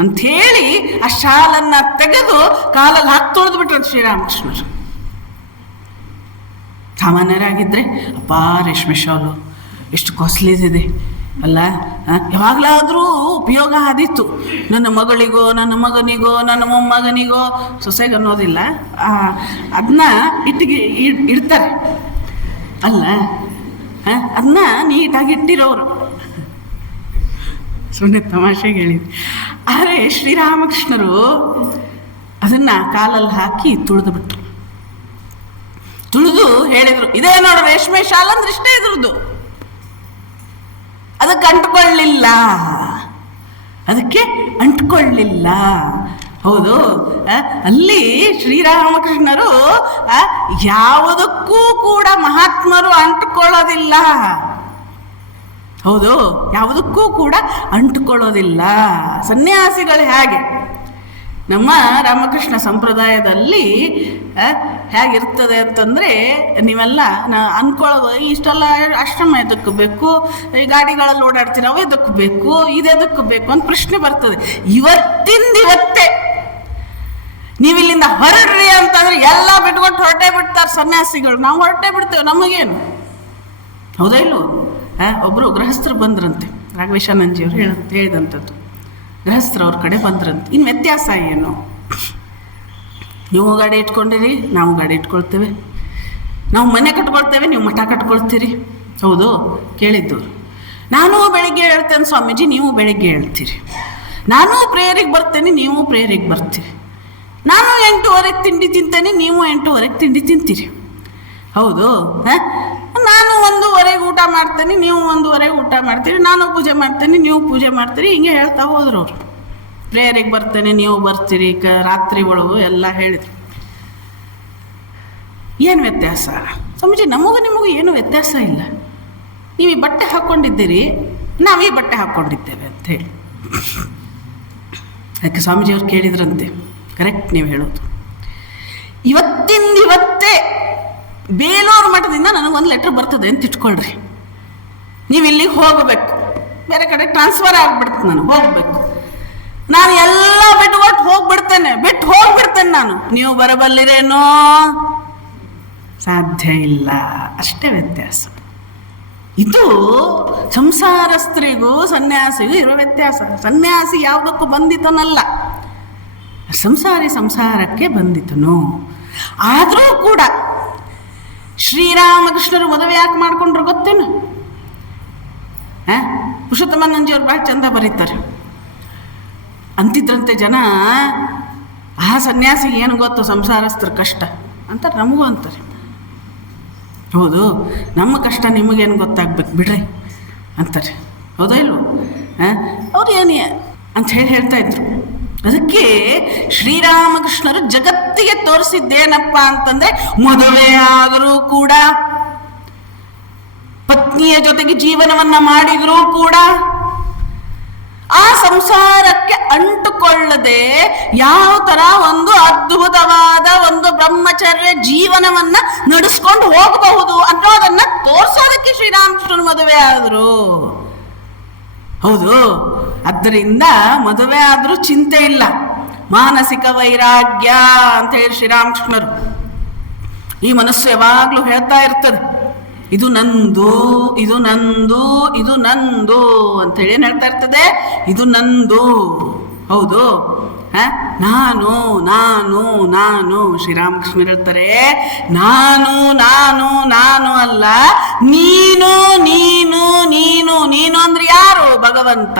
ಅಂಥೇಳಿ ಆ ಶಾಲನ್ನ ತೆಗೆದು ಕಾಲಲ್ಲಿ ಹಾಕಿ ತೊಳೆದು ಬಿಟ್ರು ಶ್ರೀರಾಮಕೃಷ್ಣರು. ಸಾಮಾನ್ಯರಾಗಿದ್ದರೆ ಅಪ್ಪ ರೇಷ್ಮೆ ಶಾಲು ಎಷ್ಟು ಕಾಸ್ಟ್ಲಿದಿದೆ ಅಲ್ಲ, ಯಾವಾಗಲಾದರೂ ಉಪಯೋಗ ಆದೀತು, ನನ್ನ ಮಗಳಿಗೋ ನನ್ನ ಮಗನಿಗೋ ನನ್ನ ಮೊಮ್ಮಗನಿಗೋ, ಸೊಸೆಗೆ ಅನ್ನೋದಿಲ್ಲ, ಅದನ್ನ ಇಡ್ತಾರೆ ಅಲ್ಲ, ಅದನ್ನ ನೀಟಾಗಿ ಇಟ್ಟಿರೋರು. ಸುಮ್ಮನೆ ತಮಾಷೆಗೆ ಹೇಳಿದ್ವಿ. ಆದರೆ ಶ್ರೀರಾಮಕೃಷ್ಣರು ಅದನ್ನ ಕಾಲಲ್ಲಿ ಹಾಕಿ ತುಳಿದು ಹೇಳಿದ್ರು, ಇದೇ ನೋಡು ರೇಷ್ಮೆ ಶಾಲ್ ಅಂದ್ರೆ ಇಷ್ಟೇ ಇದ್ರದ್ದು, ಅದಕ್ಕೆ ಅಂಟ್ಕೊಳ್ಳಿಲ್ಲ. ಹೌದು. ಅಲ್ಲಿ ಶ್ರೀರಾಮಕೃಷ್ಣರು ಯಾವುದಕ್ಕೂ ಕೂಡ ಮಹಾತ್ಮರು ಅಂಟುಕೊಳ್ಳೋದಿಲ್ಲ. ಹೌದು, ಯಾವುದಕ್ಕೂ ಕೂಡ ಅಂಟುಕೊಳ್ಳೋದಿಲ್ಲ. ಸನ್ಯಾಸಿಗಳು ಹೇಗೆ ನಮ್ಮ ರಾಮಕೃಷ್ಣ ಸಂಪ್ರದಾಯದಲ್ಲಿ ಹೇಗಿರ್ತದೆ ಅಂತಂದರೆ, ನೀವೆಲ್ಲ ಅನ್ಕೊಳ್ಳೋ ಇಷ್ಟೆಲ್ಲ ಆಶ್ರಮ ಎದಕ್ಕೆ ಬೇಕು, ಈ ಗಾಡಿಗಳಲ್ಲಿ ಓಡಾಡ್ತೀವಿ ನಾವು ಎದಕ್ಕೆ ಬೇಕು, ಇದೆದಕ್ಕೆ ಬೇಕು ಅಂತ ಪ್ರಶ್ನೆ ಬರ್ತದೆ. ಇವತ್ತೇ ನೀವಿಲ್ಲಿಂದ ಹೊರಡ್ರಿ ಅಂತಂದ್ರೆ ಎಲ್ಲ ಬಿಟ್ಕೊಟ್ಟು ಹೊರಟೇ ಬಿಡ್ತಾರೆ ಸನ್ಯಾಸಿಗಳು. ನಾವು ಹೊರಟೇ ಬಿಡ್ತೇವೆ, ನಮಗೇನು. ಹೌದಾ ಇಲ್ವೋ? ಒಬ್ಬರು ಗೃಹಸ್ಥರು ಬಂದ್ರಂತೆ, ರಾಘವೇಶಾನಂದಜಿಯವರು ಹೇಳಿದಂಥದ್ದು. ಗೃಹಸ್ಥರು ಅವ್ರ ಕಡೆ ಬಂದ್ರಂತೆ. ಇನ್ನು ವ್ಯತ್ಯಾಸ ಏನು? ನೀವು ಗಾಡಿ ಇಟ್ಕೊಂಡಿರಿ, ನಾವು ಗಾಡಿ ಇಟ್ಕೊಳ್ತೇವೆ, ನಾವು ಮನೆ ಕಟ್ಕೊಳ್ತೇವೆ, ನೀವು ಮಠ ಕಟ್ಕೊಳ್ತೀರಿ. ಹೌದು, ಕೇಳಿದ್ದವರು. ನಾನು ಬೆಳಿಗ್ಗೆ ಹೇಳ್ತೇನೆ ಸ್ವಾಮೀಜಿ, ನೀವು ಬೆಳಿಗ್ಗೆ ಹೇಳ್ತೀರಿ. ನಾನು ಪ್ರೇಯರಿಗೆ ಬರ್ತೇನೆ, ನೀವು ಪ್ರೇಯರಿಗೆ ಬರ್ತೀರಿ. ನಾನು 8:30 ತಿಂಡಿ ತಿಂತೇನೆ, ನೀವು 8:30 ತಿಂಡಿ ತಿಂತೀರಿ. ಹೌದು. ನಾನು 1:15 ಊಟ ಮಾಡ್ತೇನೆ, ನೀವು 1:15 ಊಟ ಮಾಡ್ತೀರಿ. ನಾನು ಪೂಜೆ ಮಾಡ್ತೇನೆ, ನೀವು ಪೂಜೆ ಮಾಡ್ತೀರಿ. ಹಿಂಗೆ ಹೇಳ್ತಾ ಹೋದ್ರು ಅವರು. ಪ್ರೇಯರಿಗೆ ಬರ್ತೇನೆ, ನೀವು ಬರ್ತೀರಿ, ರಾತ್ರಿ ಒಳಗು ಎಲ್ಲ ಹೇಳಿದ್ರು. ಏನು ವ್ಯತ್ಯಾಸ ಸ್ವಾಮೀಜಿ? ನಿಮಗೂ ಏನು ವ್ಯತ್ಯಾಸ ಇಲ್ಲ. ನೀವು ಈ ಬಟ್ಟೆ ಹಾಕ್ಕೊಂಡಿದ್ದೀರಿ, ನಾವು ಈ ಬಟ್ಟೆ ಹಾಕ್ಕೊಂಡಿದ್ದೇವೆ ಅಂತ ಹೇಳಿ. ಅದಕ್ಕೆ ಸ್ವಾಮೀಜಿಯವ್ರು ಕೇಳಿದ್ರಂತೆ, ಕರೆಕ್ಟ್ ನೀವು ಹೇಳೋದು. ಇವತ್ತೇ ಬೇಲೂರು ಮಠದಿಂದ ನನಗೊಂದು ಲೆಟ್ರ್ ಬರ್ತದೆ ಅಂತ ಇಟ್ಕೊಳ್ರಿ. ನೀವು ಇಲ್ಲಿಗೆ ಹೋಗಬೇಕು, ಬೇರೆ ಕಡೆ ಟ್ರಾನ್ಸ್ಫರ್ ಆಗಿಬಿಡ್ತು, ನಾನು ಹೋಗಬೇಕು. ನಾನು ಎಲ್ಲ ಬಿಟ್ಟು ಹೋಗ್ಬಿಡ್ತೇನೆ ನಾನು. ನೀವು ಬರಬಲ್ಲಿರೇನೋ? ಸಾಧ್ಯ ಇಲ್ಲ. ಅಷ್ಟೇ ವ್ಯತ್ಯಾಸ. ಇದು ಸಂಸಾರಸ್ಥರಿಗೂ ಸನ್ಯಾಸಿಗೂ ಇರೋ ವ್ಯತ್ಯಾಸ. ಸನ್ಯಾಸಿ ಯಾವುದಕ್ಕೂ ಬಂದಿತನಲ್ಲ, ಸಂಸಾರಕ್ಕೆ ಬಂದಿತನು. ಆದರೂ ಕೂಡ ಶ್ರೀರಾಮಕೃಷ್ಣರು ಮದುವೆ ಯಾಕೆ ಮಾಡ್ಕೊಂಡ್ರು ಗೊತ್ತೇನು? ಪುರುಷೋತ್ತಮಾನಂದಜಿಯವ್ರು ಭಾಳ ಚಂದ ಬರೀತಾರೆ. ಅಂತಿದ್ರಂತೆ ಜನ, ಆ ಸನ್ಯಾಸಿಗೆ ಏನು ಗೊತ್ತು ಸಂಸಾರಸ್ಥರ ಕಷ್ಟ ಅಂತ ನಮಗೂ ಅಂತಾರೆ. ಹೌದು, ನಮ್ಮ ಕಷ್ಟ ನಿಮಗೇನು ಗೊತ್ತಾಗ್ಬೇಕು ಬಿಡ್ರಿ ಅಂತಾರೆ. ಹೌದಾ ಇಲ್ವೋ? ಅವ್ರು ಏನು ಅಂತ ಹೇಳ್ತಾ ಇದ್ರು. ಅದಕ್ಕೆ ಶ್ರೀರಾಮಕೃಷ್ಣರು ಜಗತ್ತಿಗೆ ತೋರಿಸಿದ್ದೇನಪ್ಪ ಅಂತಂದ್ರೆ, ಮದುವೆ ಆದರೂ ಕೂಡ, ಪತ್ನಿಯ ಜೊತೆಗೆ ಜೀವನವನ್ನ ಮಾಡಿದರೂ ಕೂಡ ಆ ಸಂಸಾರಕ್ಕೆ ಅಂಟುಕೊಳ್ಳದೆ ಯಾವ ತರ ಒಂದು ಅದ್ಭುತವಾದ ಒಂದು ಬ್ರಹ್ಮಚರ್ಯ ಜೀವನವನ್ನ ನಡೆಸ್ಕೊಂಡು ಹೋಗಬಹುದು ಅನ್ನೋದನ್ನ ತೋರ್ಸೋದಕ್ಕೆ ಶ್ರೀರಾಮಕೃಷ್ಣರು ಮದುವೆ ಆದರು. ಹೌದು, ಆದ್ದರಿಂದ ಮದುವೆ ಆದ್ರೂ ಚಿಂತೆ ಇಲ್ಲ, ಮಾನಸಿಕ ವೈರಾಗ್ಯ ಅಂತ ಹೇಳಿ ಶ್ರೀರಾಮಕೃಷ್ಣರು. ಈ ಮನಸ್ಸು ಯಾವಾಗ್ಲೂ ಹೇಳ್ತಾ ಇರ್ತದೆ, ಇದು ನಂದು, ಇದು ನಂದು, ಇದು ನಂದು ಅಂತೇಳಿ ಏನು ಹೇಳ್ತಾ ಇರ್ತದೆ? ಇದು ನಂದು. ಹೌದು, ನಾನು ನಾನು ನಾನು ಶ್ರೀರಾಮಕೃಷ್ಣ ಹೇಳ್ತಾರೆ, ನಾನು ನಾನು ನಾನು ಅಲ್ಲ, ನೀನು ನೀನು ನೀನು. ನೀನು ಅಂದ್ರೆ ಯಾರು? ಭಗವಂತ.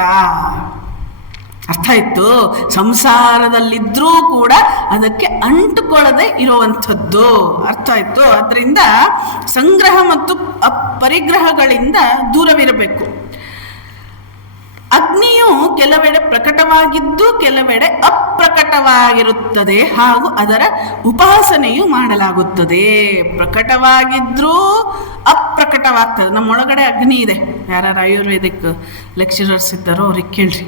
ಅರ್ಥ ಆಯ್ತು? ಸಂಸಾರದಲ್ಲಿದ್ರೂ ಕೂಡ ಅದಕ್ಕೆ ಅಂಟುಕೊಳ್ಳದೆ ಇರುವಂಥದ್ದು. ಅರ್ಥ ಆಯ್ತು? ಅದರಿಂದ ಸಂಗ್ರಹ ಮತ್ತು ಪರಿಗ್ರಹಗಳಿಂದ ದೂರವಿರಬೇಕು. ಅಗ್ನಿಯು ಕೆಲವೆಡೆ ಪ್ರಕಟವಾಗಿದ್ದು ಕೆಲವೆಡೆ ಅಪ್ರಕಟವಾಗಿರುತ್ತದೆ, ಹಾಗೂ ಅದರ ಉಪಾಸನೆಯು ಮಾಡಲಾಗುತ್ತದೆ. ಪ್ರಕಟವಾಗಿದ್ರೂ ಅಪ್ರಕಟವಾಗ್ತದೆ. ನಮ್ಮೊಳಗಡೆ ಅಗ್ನಿ ಇದೆ. ಯಾರು ಆಯುರ್ವೇದಿಕ್ ಲೆಕ್ಚರರ್ಸ್ ಇದ್ದಾರೋ ಅವ್ರಿಗೆ ಕೇಳ್ರಿ,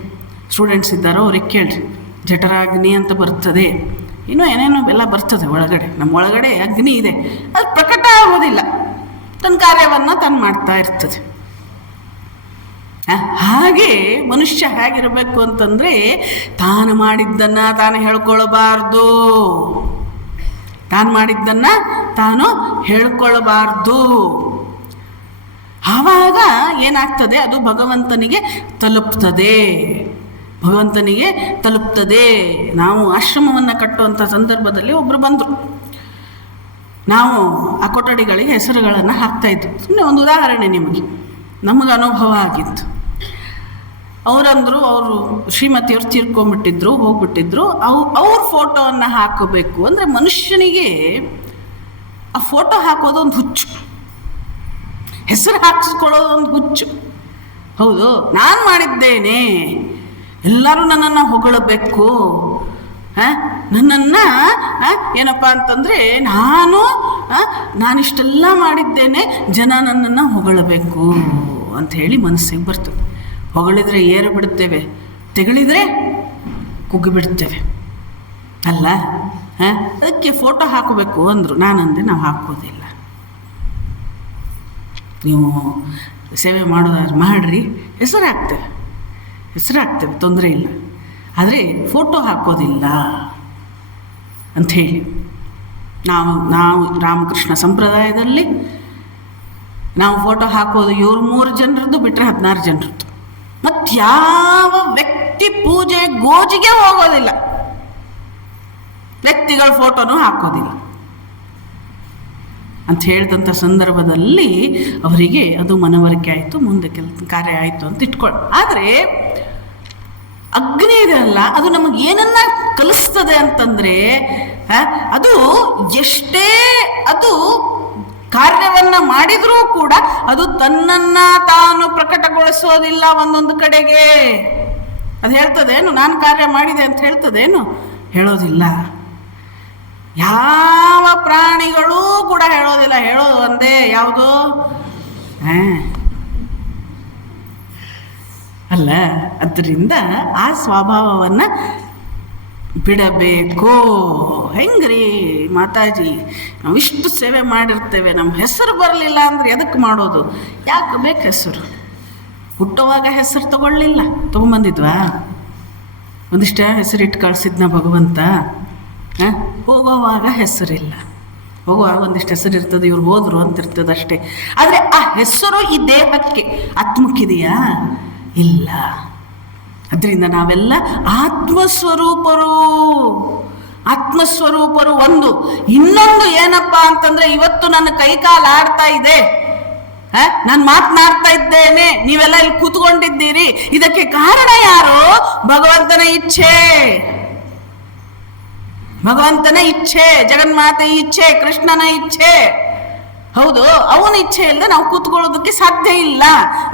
ಸ್ಟೂಡೆಂಟ್ಸ್ ಇದ್ದಾರೋ ಅವ್ರಿಗೆ ಕೇಳ್ರಿ. ಜಠರಾಗ್ನಿ ಅಂತ ಬರ್ತದೆ, ಇನ್ನೂ ಏನೇನೋ ಎಲ್ಲ ಬರ್ತದೆ ಒಳಗಡೆ. ನಮ್ಮ ಒಳಗಡೆ ಅಗ್ನಿ ಇದೆ, ಅದು ಪ್ರಕಟ ಆಗೋದಿಲ್ಲ, ತನ್ನ ಕಾರ್ಯವನ್ನು ತಾನು ಮಾಡ್ತಾ ಇರ್ತದೆ. ಹಾಗೆ ಮನುಷ್ಯ ಹೇಗಿರಬೇಕು ಅಂತಂದ್ರೆ, ತಾನು ಮಾಡಿದ್ದನ್ನ ತಾನು ಹೇಳ್ಕೊಳ್ಬಾರ್ದು, ತಾನು ಮಾಡಿದ್ದನ್ನ ತಾನು ಹೇಳ್ಕೊಳ್ಬಾರ್ದು. ಆವಾಗ ಏನಾಗ್ತದೆ? ಅದು ಭಗವಂತನಿಗೆ ತಲುಪ್ತದೆ, ಭಗವಂತನಿಗೆ ತಲುಪ್ತದೆ. ನಾವು ಆಶ್ರಮವನ್ನು ಕಟ್ಟುವಂಥ ಸಂದರ್ಭದಲ್ಲಿ ಒಬ್ಬರು ಬಂದರು. ನಾವು ಆ ಕೊಠಡಿಗಳಿಗೆ ಹೆಸರುಗಳನ್ನು ಹಾಕ್ತಾಯಿದ್ವಿ. ಸುಮ್ಮನೆ ಒಂದು ಉದಾಹರಣೆ ನಿಮಗೆ, ನಮಗೆ ಅನುಭವ ಆಗಿತ್ತು. ಅವರಂದರು, ಅವರು ಶ್ರೀಮತಿಯವ್ರು ತೀರ್ಕೊಂಡ್ಬಿಟ್ಟಿದ್ರು, ಹೋಗ್ಬಿಟ್ಟಿದ್ರು. ಅವ್ರ ಫೋಟೋವನ್ನು ಹಾಕಬೇಕು ಅಂದರೆ ಮನುಷ್ಯನಿಗೆ ಆ ಫೋಟೋ ಹಾಕೋದು ಒಂದು ಹುಚ್ಚು, ಹೆಸರು ಹಾಕಿಸ್ಕೊಳ್ಳೋದು ಒಂದು ಹುಚ್ಚು. ಹೌದು, ನಾನು ಮಾಡಿದ್ದೇನೆ, ಎಲ್ಲರೂ ನನ್ನನ್ನು ಹೊಗಳಬೇಕು, ನನ್ನನ್ನು ಏನಪ್ಪ ಅಂತಂದರೆ ನಾನಿಷ್ಟೆಲ್ಲ ಮಾಡಿದ್ದೇನೆ, ಜನ ನನ್ನನ್ನು ಹೊಗಳಬೇಕು ಅಂತ ಹೇಳಿ ಮನಸ್ಸಿಗೆ ಬರ್ತದೆ. ಹೊಗಳಿದ್ರೆ ಏರು ಬಿಡುತ್ತೇವೆ, ತೆಗಳಿದ್ರೆ ಕುಗ್ಗಿ ಬಿಡ್ತೇವೆ ಅಲ್ಲ. ಅದಕ್ಕೆ ಫೋಟೋ ಹಾಕಬೇಕು ಅಂದರು. ನಾನಂದರೆ ನಾವು ಹಾಕೋದಿಲ್ಲ. ನೀವು ಸೇವೆ ಮಾಡೋದಾದ್ರೆ ಮಾಡಿರಿ, ಹೆಸರು ಹಾಕ್ತೇವೆ, ತೊಂದರೆ ಇಲ್ಲ, ಆದರೆ ಫೋಟೋ ಹಾಕೋದಿಲ್ಲ ಅಂಥೇಳಿ. ನಾವು ರಾಮಕೃಷ್ಣ ಸಂಪ್ರದಾಯದಲ್ಲಿ ನಾವು ಫೋಟೋ ಹಾಕೋದು 3 ಜನರದ್ದು ಬಿಟ್ಟರೆ 16 ಜನರದ್ದು. ಮತ್ಯಾವ ವ್ಯಕ್ತಿ ಪೂಜೆ ಗೋಜಿಗೆ ಹೋಗೋದಿಲ್ಲ, ವ್ಯಕ್ತಿಗಳ ಫೋಟೋನೂ ಹಾಕೋದಿಲ್ಲ ಅಂತ ಹೇಳಿದಂಥ ಸಂದರ್ಭದಲ್ಲಿ ಅವರಿಗೆ ಅದು ಮನವರಿಕೆ ಆಯಿತು, ಮುಂದೆ ಕಾರ್ಯ ಆಯಿತು ಅಂತ ಇಟ್ಕೊಳ್ಳಿ. ಆದರೆ ಅಗ್ನಿ ಇದೆಯಲ್ಲ, ಅದು ನಮಗೆ ಏನನ್ನ ಕಲಿಸ್ತದೆ ಅಂತಂದರೆ, ಅದು ಎಷ್ಟೇ ಅದು ಕಾರ್ಯವನ್ನ ಮಾಡಿದರೂ ಕೂಡ ಅದು ತನ್ನನ್ನ ತಾನು ಪ್ರಕಟಗೊಳಿಸೋದಿಲ್ಲ. ಒಂದೊಂದು ಕಡೆಗೆ ಅದು ಹೇಳ್ತದೇನು, ನಾನು ಕಾರ್ಯ ಮಾಡಿದೆ ಅಂತ ಹೇಳ್ತದೇನು? ಹೇಳೋದಿಲ್ಲ. ಯಾವ ಪ್ರಾಣಿಗಳೂ ಕೂಡ ಹೇಳೋದಿಲ್ಲ. ಹೇಳೋದು ಒಂದೇ, ಯಾವುದು? ಅಲ್ಲ. ಅದರಿಂದ ಆ ಸ್ವಭಾವವನ್ನು ಬಿಡಬೇಕು. ಹೆಂಗ್ರಿ ಮಾತಾಜಿ, ನಾವು ಇಷ್ಟು ಸೇವೆ ಮಾಡಿರ್ತೇವೆ, ನಮ್ಮ ಹೆಸರು ಬರಲಿಲ್ಲ ಅಂದರೆ ಎದಕ್ಕೆ ಮಾಡೋದು? ಯಾಕೆ ಬೇಕು ಹೆಸರು? ಹುಟ್ಟುವಾಗ ಹೆಸರು ತಗೊಳ್ಳಿಲ್ಲ, ತೊಗೊಂಬಂದಿದ್ವಾ? ಒಂದಿಷ್ಟ ಹೆಸರಿಟ್ಟು ಕಳಿಸಿದ್ನ ಭಗವಂತ. ಹೋಗೋವಾಗ ಹೆಸರಿಲ್ಲ, ಹೋಗುವಾಗ ಒಂದಿಷ್ಟು ಹೆಸರು ಇರ್ತದೆ, ಇವ್ರು ಹೋದ್ರು ಅಂತಿರ್ತದೆ ಅಷ್ಟೇ. ಆದರೆ ಆ ಹೆಸರು ಈ ದೇಹಕ್ಕೆ ಆತ್ಮಕ್ಕಿದೆಯಾ? ಇಲ್ಲ. ಅದರಿಂದ ನಾವೆಲ್ಲ ಆತ್ಮಸ್ವರೂಪರು. ಆತ್ಮಸ್ವರೂಪರು ಒಂದು. ಇನ್ನೊಂದು ಏನಪ್ಪಾ ಅಂತಂದ್ರೆ, ಇವತ್ತು ನನ್ನ ಕೈಕಾಲು ಆಡ್ತಾ ಇದೆ, ನಾನು ಮಾತನಾಡ್ತಾ ಇದ್ದೇನೆ, ನೀವೆಲ್ಲ ಇಲ್ಲಿ ಕೂತ್ಕೊಂಡಿದ್ದೀರಿ, ಇದಕ್ಕೆ ಕಾರಣ ಯಾರು? ಭಗವಂತನ ಇಚ್ಛೆ. ಭಗವಂತನ ಇಚ್ಛೆ, ಜಗನ್ಮಾತೆ ಇಚ್ಛೆ, ಕೃಷ್ಣನ ಇಚ್ಛೆ. ಹೌದು, ಅವನ ಇಚ್ಛೆ ಇಲ್ಲದೆ ನಾವು ಕೂತ್ಕೊಳ್ಳೋದಕ್ಕೆ ಸಾಧ್ಯ ಇಲ್ಲ,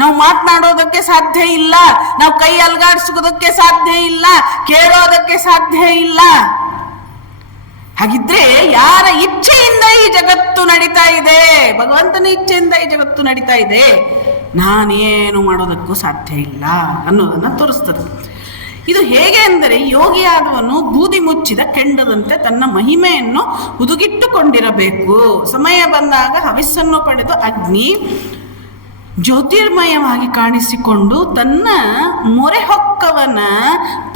ನಾವು ಮಾತನಾಡೋದಕ್ಕೆ ಸಾಧ್ಯ ಇಲ್ಲ, ನಾವು ಕೈ ಅಲ್ಗಾಡಿಸೋದಕ್ಕೆ ಸಾಧ್ಯ ಇಲ್ಲ, ಕೇಳೋದಕ್ಕೆ ಸಾಧ್ಯ ಇಲ್ಲ. ಹಾಗಿದ್ರೆ ಯಾರ ಇಚ್ಛೆಯಿಂದ ಈ ಜಗತ್ತು ನಡೀತಾ ಇದೆ? ಭಗವಂತನ ಇಚ್ಛೆಯಿಂದ ಈ ಜಗತ್ತು ನಡೀತಾ ಇದೆ. ನಾನೇನು ಮಾಡೋದಕ್ಕೂ ಸಾಧ್ಯ ಇಲ್ಲ ಅನ್ನೋದನ್ನ ತೋರಿಸ್ತದೆ. ಇದು ಹೇಗೆ ಅಂದರೆ, ಯೋಗಿಯಾದವನು ಬೂದಿ ಮುಚ್ಚಿದ ಕೆಂಡದಂತೆ ತನ್ನ ಮಹಿಮೆಯನ್ನು ಹುದುಗಿಟ್ಟುಕೊಂಡಿರಬೇಕು. ಸಮಯ ಬಂದಾಗ ಹವಿಸ್ಸನ್ನು ಪಡೆದು ಅಗ್ನಿ ಜ್ಯೋತಿರ್ಮಯವಾಗಿ ಕಾಣಿಸಿಕೊಂಡು ತನ್ನ ಮೊರೆ ಹೊಕ್ಕವನ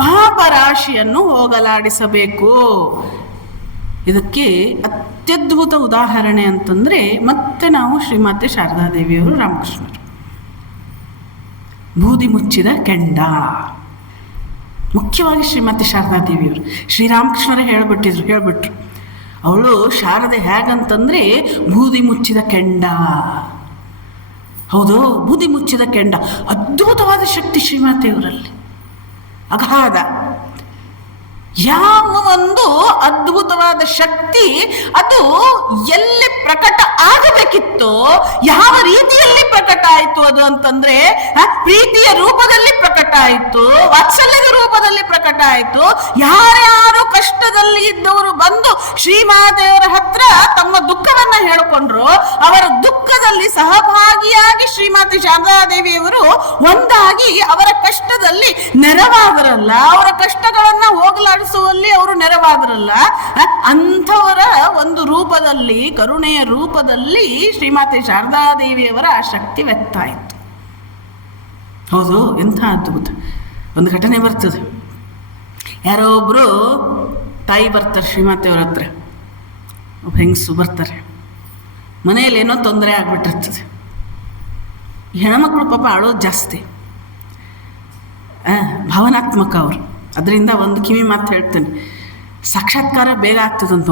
ಪಾಪರಾಶಿಯನ್ನು ಹೋಗಲಾಡಿಸಬೇಕು. ಇದಕ್ಕೆ ಅತ್ಯದ್ಭುತ ಉದಾಹರಣೆ ಅಂತಂದ್ರೆ ಮತ್ತೆ ನಾವು ಶ್ರೀಮಾತೆ ಶಾರದಾದೇವಿಯವರು, ರಾಮಕೃಷ್ಣರು. ಬೂದಿ ಮುಚ್ಚಿದ ಕೆಂಡ, ಮುಖ್ಯವಾಗಿ ಶ್ರೀಮತಿ ಶಾರದಾದೇವಿಯವರು. ಶ್ರೀರಾಮಕೃಷ್ಣರೇ ಹೇಳ್ಬಿಟ್ರು ಅವಳು ಶಾರದೆ ಹೇಗಂತಂದ್ರೆ ಬೂದಿ ಮುಚ್ಚಿದ ಕೆಂಡ. ಹೌದು, ಬೂದಿ ಮುಚ್ಚಿದ ಕೆಂಡ. ಅದ್ಭುತವಾದ ಶಕ್ತಿ ಶ್ರೀಮಾತೆಯವರಲ್ಲಿ, ಅಗಾಧ. ಯಾವ ಒಂದು ಅದ್ಭುತವಾದ ಶಕ್ತಿ ಅದು ಎಲ್ಲಿ ಪ್ರಕಟ ಆಗಬೇಕಿತ್ತೋ, ಯಾವ ರೀತಿಯಲ್ಲಿ ಪ್ರಕಟ ಆಯಿತು ಅದು ಅಂತಂದ್ರೆ, ಪ್ರೀತಿಯ ರೂಪದಲ್ಲಿ ಪ್ರಕಟ ಆಯಿತು, ವಾತ್ಸಲ್ಯದ ರೂಪದಲ್ಲಿ ಪ್ರಕಟ ಆಯಿತು. ಯಾರ್ಯಾರು ಕಷ್ಟದಲ್ಲಿ ಇದ್ದವರು ಬಂದು ಶ್ರೀಮಾತೆಯವರ ಹತ್ರ ತಮ್ಮ ದುಃಖವನ್ನ ಹೇಳಿಕೊಂಡ್ರು, ಅವರ ದುಃಖದಲ್ಲಿ ಸಹಭಾಗಿಯಾಗಿ ಶ್ರೀಮಾತೆ ಶಾರದಾದೇವಿಯವರು ಒಂದಾಗಿ ಅವರ ಕಷ್ಟದಲ್ಲಿ ನೆರವಾದರಲ್ಲ, ಅವರ ಕಷ್ಟಗಳನ್ನ ಹೋಗಲಾಡಿಸುವಲ್ಲಿ ಅವರು ನೆರವಾದರಲ್ಲ. ಅಂಥವರ ಒಂದು ರೂಪದಲ್ಲಿ, ಕರುಣೆಯ ರೂಪದಲ್ಲಿ ಶ್ರೀಮಾತೆ ಶಾರದಾದೇವಿಯವರ ಆ ಶಕ್ತಿ ವ್ಯಕ್ತ ಆಯಿತು. ಹೌದು, ಎಂಥ ಅದ್ಭುತ. ಒಂದು ಘಟನೆ ಬರ್ತದೆ. ಯಾರೋ ಒಬ್ರು ತಾಯಿ ಬರ್ತಾರೆ ಶ್ರೀಮಾತೆಯವ್ರ ಹತ್ರ, ಹೆಂಗಸು ಬರ್ತಾರೆ. ಮನೆಯಲ್ಲಿ ಏನೋ ತೊಂದರೆ ಆಗ್ಬಿಟ್ಟಿರ್ತದೆ. ಹೆಣ್ಮಕ್ಳು ಪಾಪ ಅಳೋದು ಜಾಸ್ತಿ, ಭಾವನಾತ್ಮಕ ಅವರು. ಅದರಿಂದ ಒಂದು ಕಿವಿ ಮಾತು ಹೇಳ್ತೇನೆ, ಸಾಕ್ಷಾತ್ಕಾರ ಬೇಗ ಆಗ್ತದಂತ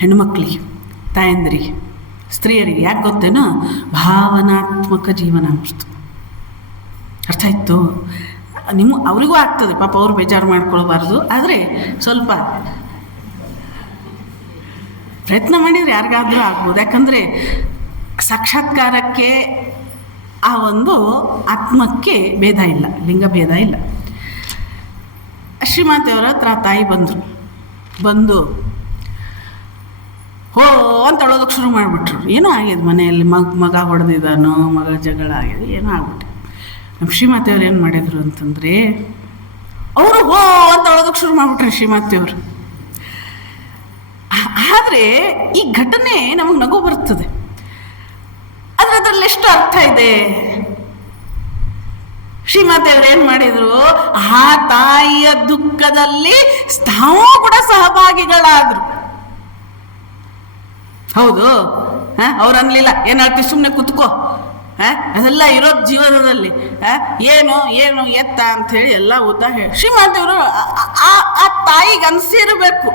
ಹೆಣ್ಮಕ್ಳಿಗೆ, ತಾಯಂದಿರಿಗೆ, ಸ್ತ್ರೀಯರಿಗೆ. ಯಾಕೆ ಗೊತ್ತೇನೋ? ಭಾವನಾತ್ಮಕ ಜೀವನ ಅನಿಸ್ತು. ಅರ್ಥ ಆಯ್ತು? ಅವರಿಗೂ ಆಗ್ತದೆ ಪಾಪ, ಅವ್ರು ಬೇಜಾರು ಮಾಡ್ಕೊಳ್ಬಾರ್ದು. ಆದರೆ ಸ್ವಲ್ಪ ಪ್ರಯತ್ನ ಮಾಡಿದರೆ ಯಾರಿಗಾದ್ರೂ ಆಗ್ಬೋದು. ಯಾಕಂದರೆ ಸಾಕ್ಷಾತ್ಕಾರಕ್ಕೆ ಆ ಒಂದು ಆತ್ಮಕ್ಕೆ ಭೇದ ಇಲ್ಲ, ಲಿಂಗ ಭೇದ ಇಲ್ಲ. ಶ್ರೀಮಾತೆಯವರ ಹತ್ರ ತಾಯಿ ಬಂದು ಹೋ ಅಂತ ಅಳೋದಕ್ಕೆ ಶುರು ಮಾಡಿಬಿಟ್ರು. ಏನೋ ಆಗಿದೆ ಮನೆಯಲ್ಲಿ, ಮಗ ಹೊಡೆದಿದ್ದಾನೋ, ಮಗ ಜಗಳ ಆಗಿದೆ, ಏನೋ ಆಗ್ಬಿಟ್ಟು. ನಮ್ಮ ಶ್ರೀಮಾತೆಯವ್ರು ಏನು ಮಾಡಿದರು ಅಂತಂದರೆ, ಅವರು ಹೋ ಅಂತ ಅಳೋದಕ್ಕೆ ಶುರು ಮಾಡಿಬಿಟ್ರು ಶ್ರೀಮಾತೆಯವರು. ಆದರೆ ಈ ಘಟನೆ ನಮಗೆ ನಗು ಬರ್ತದೆ, ಆದರೆ ಅದರಲ್ಲಿ ಎಷ್ಟು ಅರ್ಥ ಇದೆ. ಶ್ರೀಮಾತೆಯವರು ಏನು ಮಾಡಿದ್ರು, ಆ ತಾಯಿಯ ದುಃಖದಲ್ಲಿ ತಾವು ಕೂಡ ಸಹಭಾಗಿಗಳಾದ್ರು. ಹೌದು, ಅವ್ರು ಅನ್ಲಿಲ್ಲ ಏನು ಹೇಳ್ತಿ ಸುಮ್ಮನೆ ಕುತ್ಕೋ, ಅದೆಲ್ಲ ಇರೋದು ಜೀವನದಲ್ಲಿ, ಏನು ಎತ್ತ ಅಂತ ಹೇಳಿ ಎಲ್ಲ ಉದ್ದ ಹೇಳಿ ಶ್ರೀಮಾತೆಯವರು ಆ ತಾಯಿಗೆ ಅನ್ಸಿರ್ಬೇಕು,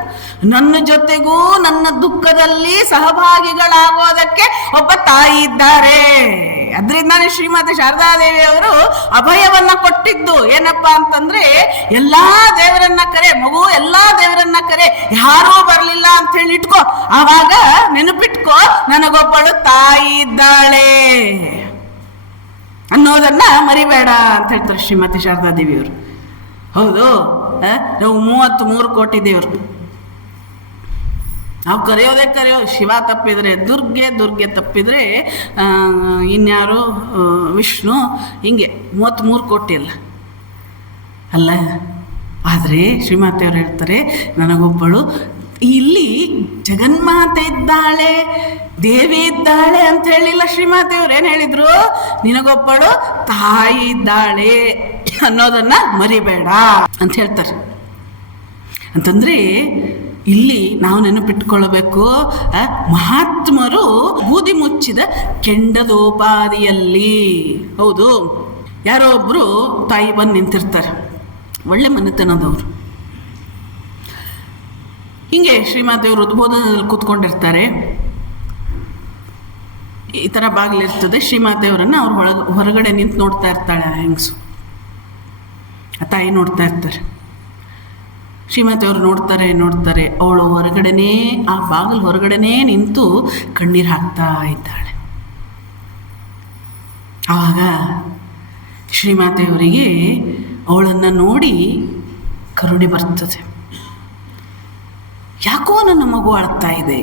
ನನ್ನ ಜೊತೆಗೂ ನನ್ನ ದುಃಖದಲ್ಲಿ ಸಹಭಾಗಿಗಳಾಗೋದಕ್ಕೆ ಒಬ್ಬ ತಾಯಿ ಇದ್ದಾರೆ. ಅದರಿಂದಾನೇ ಶ್ರೀಮಾತೆ ಶಾರದಾದೇವಿಯವರು ಅಭಯವನ್ನ ಕೊಟ್ಟಿದ್ದು. ಏನಪ್ಪಾ ಅಂತಂದ್ರೆ, ಎಲ್ಲಾ ದೇವರನ್ನ ಕರೆ ಮಗು, ಎಲ್ಲಾ ದೇವರನ್ನ ಕರೆ, ಯಾರೂ ಬರಲಿಲ್ಲ ಅಂತ ಹೇಳಿ ಇಟ್ಕೋ, ಆವಾಗ ನೆನಪಿಟ್ಕೋ ನನಗೊಬ್ಬಳು ತಾಯಿ ಇದ್ದಾಳೆ ಅನ್ನೋದನ್ನ ಮರಿಬೇಡ ಅಂತ ಹೇಳ್ತಾರೆ ಶ್ರೀಮಾತೆ ಶಾರದಾದೇವಿಯವರು. ಹೌದು, ನಾವು 33 ಕೋಟಿ ದೇವರು, ನಾವು ಕರೆಯೋದು ಶಿವ ತಪ್ಪಿದ್ರೆ ದುರ್ಗೆ ತಪ್ಪಿದ್ರೆ ಇನ್ಯಾರು ವಿಷ್ಣು, ಹಿಂಗೆ 33 ಕೋಟಿ ಅಲ್ಲ. ಆದರೆ ಶ್ರೀಮಾತೆಯವರು ಹೇಳ್ತಾರೆ, ನನಗೊಬ್ಬಳು ಇಲ್ಲಿ ಜಗನ್ಮಾತೆ ಇದ್ದಾಳೆ, ದೇವಿ ಇದ್ದಾಳೆ ಅಂತ ಹೇಳಿಲ್ಲ ಶ್ರೀಮಾತೆಯವ್ರು. ಏನು ಹೇಳಿದ್ರು? ನಿನಗೊಬ್ಬಳು ತಾಯಿ ಇದ್ದಾಳೆ ಅನ್ನೋದನ್ನ ಮರಿಬೇಡ ಅಂತ ಹೇಳ್ತಾರೆ. ಅಂತಂದ್ರೆ ಇಲ್ಲಿ ನಾವು ನೆನಪಿಟ್ಕೊಳ್ಬೇಕು, ಮಹಾತ್ಮರು ಬೂದಿ ಮುಚ್ಚಿದ ಕೆಂಡದೋಪಾದಿಯಲ್ಲಿ. ಹೌದು, ಯಾರೋ ಒಬ್ರು ತಾಯಿ ಬಂದು ನಿಂತಿರ್ತಾರೆ, ಒಳ್ಳೆ ಮನೆತನದವರು. ಹೀಗೆ ಶ್ರೀಮಾತೆಯವರು ಉದ್ಬೋಧನದಲ್ಲಿ ಕೂತ್ಕೊಂಡಿರ್ತಾರೆ. ಈ ಥರ ಬಾಗಿಲಿರ್ತದೆ. ಶ್ರೀಮಾತೆಯವರನ್ನು ಅವ್ರು ಹೊರಗಡೆ ನಿಂತು ನೋಡ್ತಾ ಇರ್ತಾಳೆ ಆ ಹೆಂಗಸು, ಆ ತಾಯಿ ನೋಡ್ತಾ ಇರ್ತಾರೆ. ಶ್ರೀಮಾತೆಯವರು ನೋಡ್ತಾರೆ. ಅವಳು ಹೊರಗಡೆನೇ, ಆ ಬಾಗಿಲು ಹೊರಗಡೆನೇ ನಿಂತು ಕಣ್ಣೀರು ಹಾಕ್ತಾ ಇದ್ದಾಳೆ. ಆವಾಗ ಶ್ರೀಮಾತೆಯವರಿಗೆ ಅವಳನ್ನು ನೋಡಿ ಕರುಣೆ ಬರ್ತದೆ. ಯಾಕೋ ನನ್ನ ಮಗು ಅಳ್ತಾ ಇದೆ,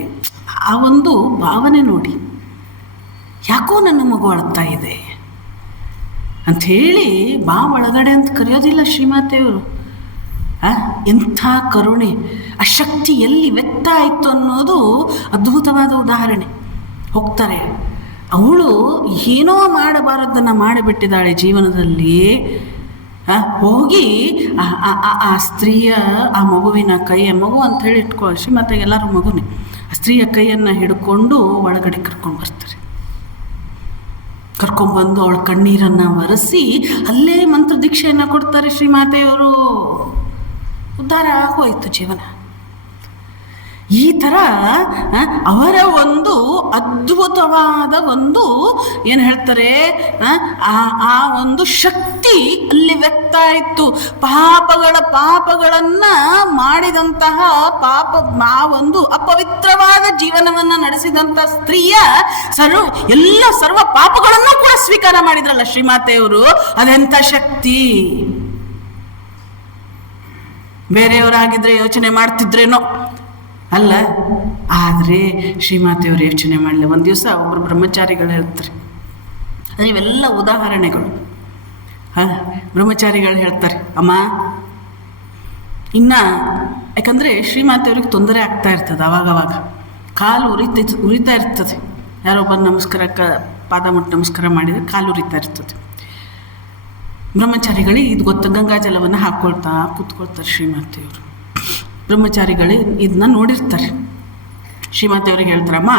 ಆ ಒಂದು ಭಾವನೆ ನೋಡಿ, ಯಾಕೋ ನನ್ನ ಮಗು ಅಳ್ತಾ ಇದೆ ಅಂಥೇಳಿ ಬಾ ಒಳಗಡೆ ಅಂತ ಕರೆಯೋದಿಲ್ಲ ಶ್ರೀಮಾತೆಯವರು. ಎಂಥ ಕರುಣೆ, ಆ ಶಕ್ತಿ ಎಲ್ಲಿ ವ್ಯಕ್ತ ಆಯಿತು ಅನ್ನೋದು ಅದ್ಭುತವಾದ ಉದಾಹರಣೆ. ಹೋಗ್ತಾರೆ, ಅವಳು ಏನೋ ಮಾಡಬಾರದನ್ನು ಮಾಡಿಬಿಟ್ಟಿದ್ದಾಳೆ ಜೀವನದಲ್ಲಿ. ಹೋಗಿ ಆ ಸ್ತ್ರೀಯ, ಆ ಮಗುವಿನ ಕೈಯ, ಮಗು ಅಂತ ಹೇಳಿ ಇಟ್ಕೊಳ್ಳಿ ಶ್ರೀಮಾತೆಗೆ ಎಲ್ಲರೂ ಮಗುನೇ, ಆ ಸ್ತ್ರೀಯ ಕೈಯನ್ನು ಹಿಡ್ಕೊಂಡು ಒಳಗಡೆ ಕರ್ಕೊಂಡ್ಬಂದು ಅವಳ ಕಣ್ಣೀರನ್ನು ಒರೆಸಿ ಅಲ್ಲೇ ಮಂತ್ರ ದೀಕ್ಷೆಯನ್ನು ಕೊಡ್ತಾರೆ ಶ್ರೀಮಾತೆಯವರು. ಉದ್ಧಾರ ಆಗೋಯ್ತು ಜೀವನ. ಈ ಥರ ಅವರ ಒಂದು ಅದ್ಭುತವಾದ ಒಂದು ಏನು ಹೇಳ್ತಾರೆ, ಆ ಒಂದು ಶಕ್ತಿ ಅಲ್ಲಿ ವ್ಯಕ್ತ ಆಯಿತು. ಪಾಪಗಳನ್ನು ಮಾಡಿದಂತಹ ಆ ಒಂದು ಅಪವಿತ್ರವಾದ ಜೀವನವನ್ನು ನಡೆಸಿದಂಥ ಸ್ತ್ರೀಯ ಸರ್ವ ಪಾಪಗಳನ್ನು ಕೂಡ ಸ್ವೀಕಾರ ಮಾಡಿದ್ರಲ್ಲ ಶ್ರೀಮಾತೆಯವರು. ಅದೆಂಥ ಶಕ್ತಿ! ಬೇರೆಯವರಾಗಿದ್ರೆ ಯೋಚನೆ ಮಾಡ್ತಿದ್ರೇನೋ ಅಲ್ಲ, ಆದರೆ ಶ್ರೀಮಾತೆಯವರು ಯೋಚನೆ ಮಾಡಲಿ. ಒಂದು ದಿವಸ ಒಬ್ಬರು ಬ್ರಹ್ಮಚಾರಿಗಳು ಹೇಳ್ತಾರೆ, ಅದು ಇವೆಲ್ಲ ಉದಾಹರಣೆಗಳು. ಬ್ರಹ್ಮಚಾರಿಗಳು ಹೇಳ್ತಾರೆ, ಅಮ್ಮ ಯಾಕಂದರೆ ಶ್ರೀಮಾತೆಯವ್ರಿಗೆ ತೊಂದರೆ ಆಗ್ತಾ ಇರ್ತದೆ, ಅವಾಗವಾಗ ಕಾಲು ಉರಿತಾ ಇರ್ತದೆ. ಯಾರೊಬ್ಬರು ಪಾದ ಮುಟ್ಟಿ ನಮಸ್ಕಾರ ಮಾಡಿದರೆ ಕಾಲು ಉರಿತಾ ಇರ್ತದೆ. ಬ್ರಹ್ಮಚಾರಿಗಳಿಗೆ ಇದು ಗೊತ್ತು, ಗಂಗಾಜಲವನ್ನು ಹಾಕ್ಕೊಳ್ತಾ ಕೂತ್ಕೊಳ್ತಾರೆ ಶ್ರೀಮಾತೆಯವರು. ಬ್ರಹ್ಮಚಾರಿಗಳು ಇದನ್ನ ನೋಡಿರ್ತಾರೆ. ಶ್ರೀಮಾತೆಯವ್ರಿಗೆ ಹೇಳ್ತಾರಮ್ಮ,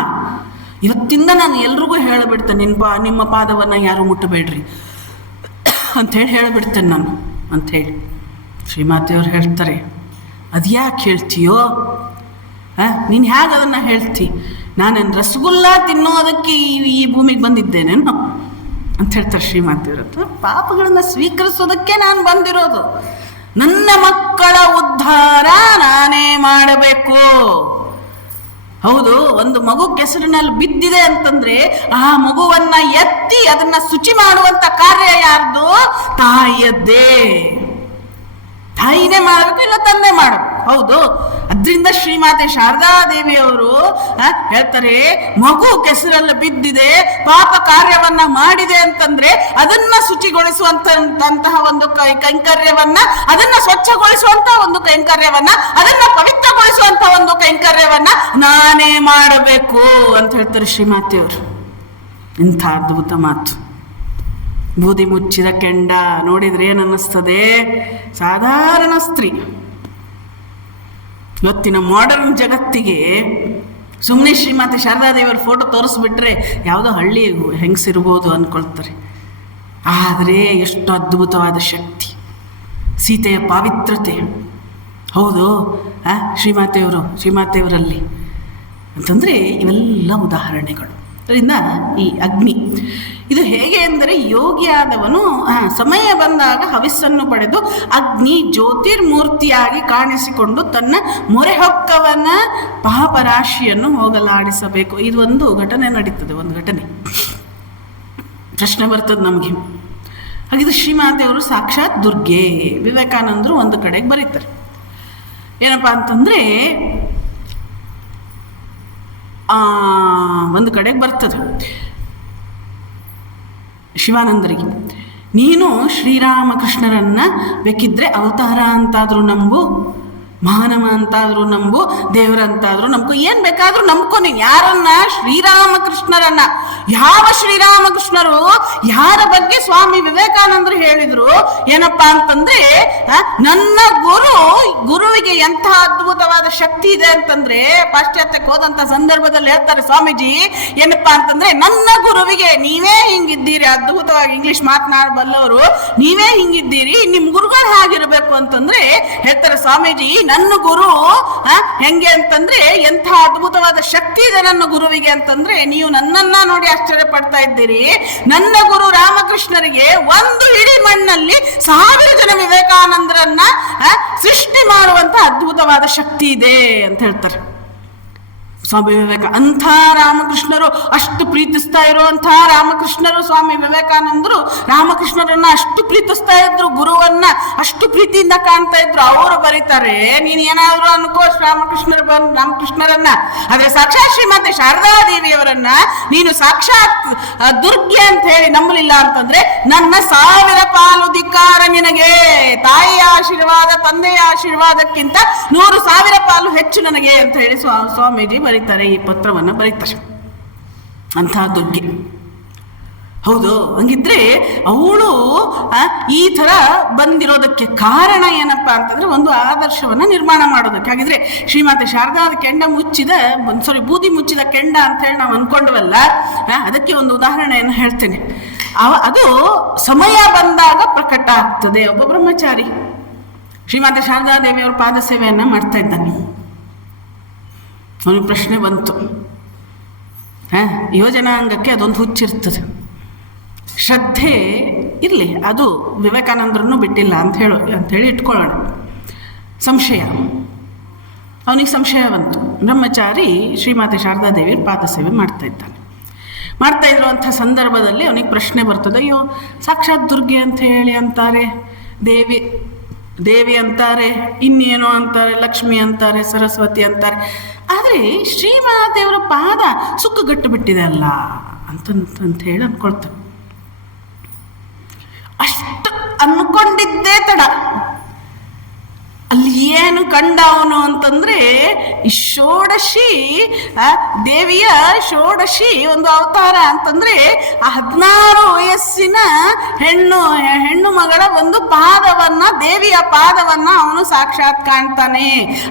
ಇವತ್ತಿಂದ ನಾನು ಎಲ್ರಿಗೂ ಹೇಳಿಬಿಡ್ತೇನೆ, ನಿಮ್ಮ ಪಾದವನ್ನು ಯಾರು ಮುಟ್ಟಬೇಡ್ರಿ ಅಂಥೇಳಿ ಹೇಳಿಬಿಡ್ತೇನೆ ನಾನು ಅಂಥೇಳಿ. ಶ್ರೀಮಾತೆಯವ್ರು ಹೇಳ್ತಾರೆ, ಅದ್ಯಾಕೆ ಹೇಳ್ತೀಯೋ? ನೀನು ಹೇಗೆ ಅದನ್ನು ಹೇಳ್ತಿ? ನಾನೇನು ರಸಗುಲ್ಲ ತಿನ್ನೋದಕ್ಕೆ ಈ ಭೂಮಿಗೆ ಬಂದಿದ್ದೇನೇನು ಅಂತ ಹೇಳ್ತಾರೆ ಶ್ರೀಮಾತೆಯವ್ರ. ಪಾಪಗಳನ್ನು ಸ್ವೀಕರಿಸೋದಕ್ಕೆ ನಾನು ಬಂದಿರೋದು. ನನ್ನ ಮಕ್ಕಳ ಉದ್ಧಾರ ನಾನೇ ಮಾಡಬೇಕು. ಹೌದು, ಒಂದು ಮಗು ಕೆಸರಿನಲ್ಲಿ ಬಿದ್ದಿದೆ ಅಂತಂದ್ರೆ ಆ ಮಗುವನ್ನ ಎತ್ತಿ ಅದನ್ನ ಶುಚಿ ಮಾಡುವಂತ ಕಾರ್ಯ ಯಾರ್ದು? ತಾಯಿಯದ್ದೇ. ತಾಯಿನೇ ಮಾಡಬೇಕು, ಇಲ್ಲ ತಂದೆ ಮಾಡಬೇಕು. ಹೌದು, ಅದರಿಂದ ಶ್ರೀಮಾತೆ ಶಾರದಾದೇವಿಯವರು ಹೇಳ್ತಾರೆ, ಮಗು ಕೆಸರಲ್ಲಿ ಬಿದ್ದಿದೆ, ಪಾಪ ಕಾರ್ಯವನ್ನ ಮಾಡಿದೆ ಅಂತಂದ್ರೆ ಅದನ್ನ ಶುಚಿಗೊಳಿಸುವಂತಹ ಒಂದು ಕೈಂಕರ್ಯವನ್ನ, ಅದನ್ನ ಸ್ವಚ್ಛಗೊಳಿಸುವಂತ ಒಂದು ಕೈಂಕರ್ಯವನ್ನ, ಅದನ್ನ ಪವಿತ್ರಗೊಳಿಸುವಂತ ಒಂದು ಕೈಂಕರ್ಯವನ್ನ ನಾನೇ ಮಾಡಬೇಕು ಅಂತ ಹೇಳ್ತಾರೆ ಶ್ರೀಮಾತೆಯವರು. ಇಂಥ ಅದ್ಭುತ ಮಾತು. ಬೂದಿ ಮುಚ್ಚಿದ ಕೆಂಡ ನೋಡಿದ್ರೆ ಏನು ಅನ್ನಿಸ್ತದೆ? ಸಾಧಾರಣ ಸ್ತ್ರೀ. ಇವತ್ತಿನ ಮಾಡರ್ನ್ ಜಗತ್ತಿಗೆ ಸುಮ್ಮನೆ ಶ್ರೀಮಾತೆ ಶಾರದಾದೇವಿಯವ್ರ ಫೋಟೋ ತೋರಿಸ್ಬಿಟ್ರೆ ಯಾವುದೋ ಹಳ್ಳಿ ಹೆಂಗಸಿರ್ಬೋದು ಅಂದ್ಕೊಳ್ತಾರೆ. ಆದರೆ ಎಷ್ಟು ಅದ್ಭುತವಾದ ಶಕ್ತಿ, ಸೀತೆಯ ಪಾವಿತ್ರತೆ. ಹೌದು, ಶ್ರೀಮಾತೆಯವರಲ್ಲಿ ಅಂತಂದರೆ ಇವೆಲ್ಲ ಉದಾಹರಣೆಗಳು. ಅದರಿಂದ ಈ ಅಗ್ನಿ ಇದು ಹೇಗೆ ಅಂದರೆ, ಯೋಗಿಯಾದವನು ಸಮಯ ಬಂದಾಗ ಹವಿಸ್ಸನ್ನು ಪಡೆದು ಅಗ್ನಿ ಜ್ಯೋತಿರ್ಮೂರ್ತಿಯಾಗಿ ಕಾಣಿಸಿಕೊಂಡು ತನ್ನ ಮೊರೆಹೊಕ್ಕವನ ಪಾಪರಾಶಿಯನ್ನು ಹೋಗಲಾಡಿಸಬೇಕು. ಇದು ಒಂದು ಘಟನೆ ನಡೀತದೆ. ಒಂದು ಘಟನೆ ಪ್ರಶ್ನೆ ಬರ್ತದೆ ನಮಗೆ. ಹಾಗಿದು ಶ್ರೀಮಾತೆಯವರು ಸಾಕ್ಷಾತ್ ದುರ್ಗೆ. ವಿವೇಕಾನಂದರು ಒಂದು ಕಡೆಗೆ ಬರೀತಾರೆ, ಏನಪ್ಪ ಅಂತಂದರೆ ಒಂದು ಕಡೆಗೆ ಬರ್ತದೆ ಶಿವಾನಂದರಿಗೆ, ನೀನು ಶ್ರೀರಾಮಕೃಷ್ಣರನ್ನ ಬೇಕಿದ್ರೆ ಅವತಾರ ಅಂತಾದರೂ ನಂಬು, ಮಾನವ ಅಂತಾದ್ರೂ ನಂಬು, ದೇವರಂತಾದ್ರೂ ನಂಬ್ಕೊ, ಏನ್ ಬೇಕಾದ್ರೂ ನಂಬ್ಕೊ. ನೀನು ಯಾರನ್ನ? ಶ್ರೀರಾಮಕೃಷ್ಣರನ್ನ. ಯಾವ ಶ್ರೀರಾಮಕೃಷ್ಣರು? ಯಾರ ಬಗ್ಗೆ ಸ್ವಾಮಿ ವಿವೇಕಾನಂದರು ಹೇಳಿದ್ರು? ಏನಪ್ಪಾ ಅಂತಂದ್ರೆ, ನನ್ನ ಗುರುವಿಗೆ ಎಂಥ ಅದ್ಭುತವಾದ ಶಕ್ತಿ ಇದೆ ಅಂತಂದ್ರೆ, ಪಾಶ್ಚಾತ್ಯಕ್ಕೆ ಹೋದಂತ ಸಂದರ್ಭದಲ್ಲಿ ಹೇಳ್ತಾರೆ ಸ್ವಾಮೀಜಿ, ಏನಪ್ಪಾ ಅಂತಂದ್ರೆ, ನನ್ನ ಗುರುವಿಗೆ ನೀವೇ ಹಿಂಗಿದ್ದೀರಿ, ಅದ್ಭುತವಾಗಿ ಇಂಗ್ಲಿಷ್ ಮಾತನಾಡಬಲ್ಲವರು ನೀವೇ ಹಿಂಗಿದ್ದೀರಿ, ನಿಮ್ ಗುರುಗಳು ಹೇಗಿರ್ಬೇಕು ಅಂತಂದ್ರೆ ಹೇಳ್ತಾರೆ ಸ್ವಾಮೀಜಿ, ನನ್ನ ಗುರು ಹೆಂಗೆ ಅಂತಂದ್ರೆ ಎಂಥ ಅದ್ಭುತವಾದ ಶಕ್ತಿ ಇದೆ ನನ್ನ ಗುರುವಿಗೆ ಅಂತಂದ್ರೆ, ನೀವು ನನ್ನನ್ನ ನೋಡಿ ಆಶ್ಚರ್ಯ ಪಡ್ತಾ ಇದ್ದೀರಿ. ನನ್ನ ಗುರು ರಾಮಕೃಷ್ಣರಿಗೆ ಒಂದು ಇಡೀ ಮಣ್ಣಲ್ಲಿ 1000 ಜನ ವಿವೇಕಾನಂದರನ್ನ ಸೃಷ್ಟಿ ಮಾಡುವಂತ ಅದ್ಭುತವಾದ ಶಕ್ತಿ ಇದೆ ಅಂತ ಹೇಳ್ತಾರೆ ಸ್ವಾಮಿ ವಿವೇಕ. ಅಂಥ ರಾಮಕೃಷ್ಣರು, ಅಷ್ಟು ಪ್ರೀತಿಸ್ತಾ ಇರುವಂಥ ರಾಮಕೃಷ್ಣರು, ಸ್ವಾಮಿ ವಿವೇಕಾನಂದರು ರಾಮಕೃಷ್ಣರನ್ನ ಅಷ್ಟು ಪ್ರೀತಿಸ್ತಾ ಇದ್ರು, ಗುರುವನ್ನ ಅಷ್ಟು ಪ್ರೀತಿಯಿಂದ ಕಾಣ್ತಾ ಇದ್ರು. ಅವರು ಬರೀತಾರೆ, ನೀನ್ ಏನಾದ್ರು ಅನ್ಕೋ ರಾಮಕೃಷ್ಣರನ್ನ, ಆದ್ರೆ ಸಾಕ್ಷಾತ್ ಶ್ರೀಮತಿ ಶಾರದಾದೇವಿಯವರನ್ನ ನೀನು ಸಾಕ್ಷಾತ್ ದುರ್ಗೆ ಅಂತ ಹೇಳಿ ನಂಬಲಿಲ್ಲ ಅಂತಂದ್ರೆ ನನ್ನ 1000 ಪಾಲು ಧಿಕ್ಕಾರ ನಿನಗೆ. ತಾಯಿಯ ಆಶೀರ್ವಾದ, ತಂದೆಯ ಆಶೀರ್ವಾದಕ್ಕಿಂತ 100,000 ಪಾಲು ಹೆಚ್ಚು ನನಗೆ ಅಂತ ಹೇಳಿ ಸ್ವಾಮೀಜಿ ಬರೀತಾರೆ, ಈ ಪತ್ರವನ್ನ ಬರೀತಾರೆ. ಅಂಥ ದುರ್ಗೆ. ಹೌದು. ಹಂಗಿದ್ರೆ ಅವಳು ಈ ತರ ಬಂದಿರೋದಕ್ಕೆ ಕಾರಣ ಏನಪ್ಪಾ ಅಂತಂದ್ರೆ, ಒಂದು ಆದರ್ಶವನ್ನ ನಿರ್ಮಾಣ ಮಾಡೋದಕ್ಕೆ. ಹಾಗಿದ್ರೆ ಶ್ರೀಮಾತೆ ಶಾರದಾದ ಕೆಂಡ ಮುಚ್ಚಿದ ಬೂದಿ ಮುಚ್ಚಿದ ಕೆಂಡ ಅಂತ ಹೇಳಿ ನಾವು ಅನ್ಕೊಂಡವಲ್ಲ, ಅದಕ್ಕೆ ಒಂದು ಉದಾಹರಣೆಯನ್ನು ಹೇಳ್ತೇನೆ. ಅದು ಸಮಯ ಬಂದಾಗ ಪ್ರಕಟ ಆಗ್ತದೆ. ಒಬ್ಬ ಬ್ರಹ್ಮಚಾರಿ ಶ್ರೀಮಾತೆ ಶಾರದಾದೇವಿಯವರ ಪಾದ ಸೇವೆಯನ್ನ ಮಾಡ್ತಾ ಇದ್ದಾನೆ. ಅವನಿಗೆ ಪ್ರಶ್ನೆ ಬಂತು, ಯೋಜನಾಂಗಕ್ಕೆ ಅದೊಂದು ಹುಚ್ಚಿರ್ತದೆ, ಶ್ರದ್ಧೆ ಇರಲಿ, ಅದು ವಿವೇಕಾನಂದರನ್ನು ಬಿಟ್ಟಿಲ್ಲ ಅಂತ ಹೇಳಿ ಇಟ್ಕೊಳ್ಳೋಣ. ಸಂಶಯ, ಅವನಿಗೆ ಸಂಶಯ ಬಂತು. ಬ್ರಹ್ಮಚಾರಿ ಶ್ರೀಮಾತೆ ಶಾರದಾದೇವಿ ಪಾದ ಸೇವೆ ಮಾಡ್ತಾ ಇರುವಂಥ ಸಂದರ್ಭದಲ್ಲಿ ಅವನಿಗೆ ಪ್ರಶ್ನೆ ಬರ್ತದೆ, ಅಯ್ಯೋ ಸಾಕ್ಷಾತ್ ದುರ್ಗೆ ಅಂತ ಹೇಳಿ ಅಂತಾರೆ, ದೇವಿ ಅಂತಾರೆ, ಇನ್ನೇನೋ ಅಂತಾರೆ, ಲಕ್ಷ್ಮಿ ಅಂತಾರೆ, ಸರಸ್ವತಿ ಅಂತಾರೆ, ಆದರೆ ಶ್ರೀಮಾತೆಯವರ ಪಾದ ಸುಕ್ಕುಗಟ್ಟು ಬಿಟ್ಟಿದೆ ಅಲ್ಲ ಅಂತ ಹೇಳಿ ಅನ್ಕೊಳ್ತಾರೆ. ಅಷ್ಟು ಅನ್ಕೊಂಡಿದ್ದೇ ತಡ. ಅಲ್ಲಿ ಏನು ಕಂಡ ಅವನು ಅಂತಂದ್ರೆ, ಈ ಷೋಡಶಿ ದೇವಿಯ ಷೋಡಶಿ ಒಂದು ಅವತಾರ ಅಂತಂದ್ರೆ, ಆ 16 ವಯಸ್ಸಿನ ಹೆಣ್ಣು ಮಗಳ ಒಂದು ಪಾದವನ್ನ, ದೇವಿಯ ಪಾದವನ್ನ ಅವನು ಸಾಕ್ಷಾತ್ ಕಾಣ್ತಾನೆ.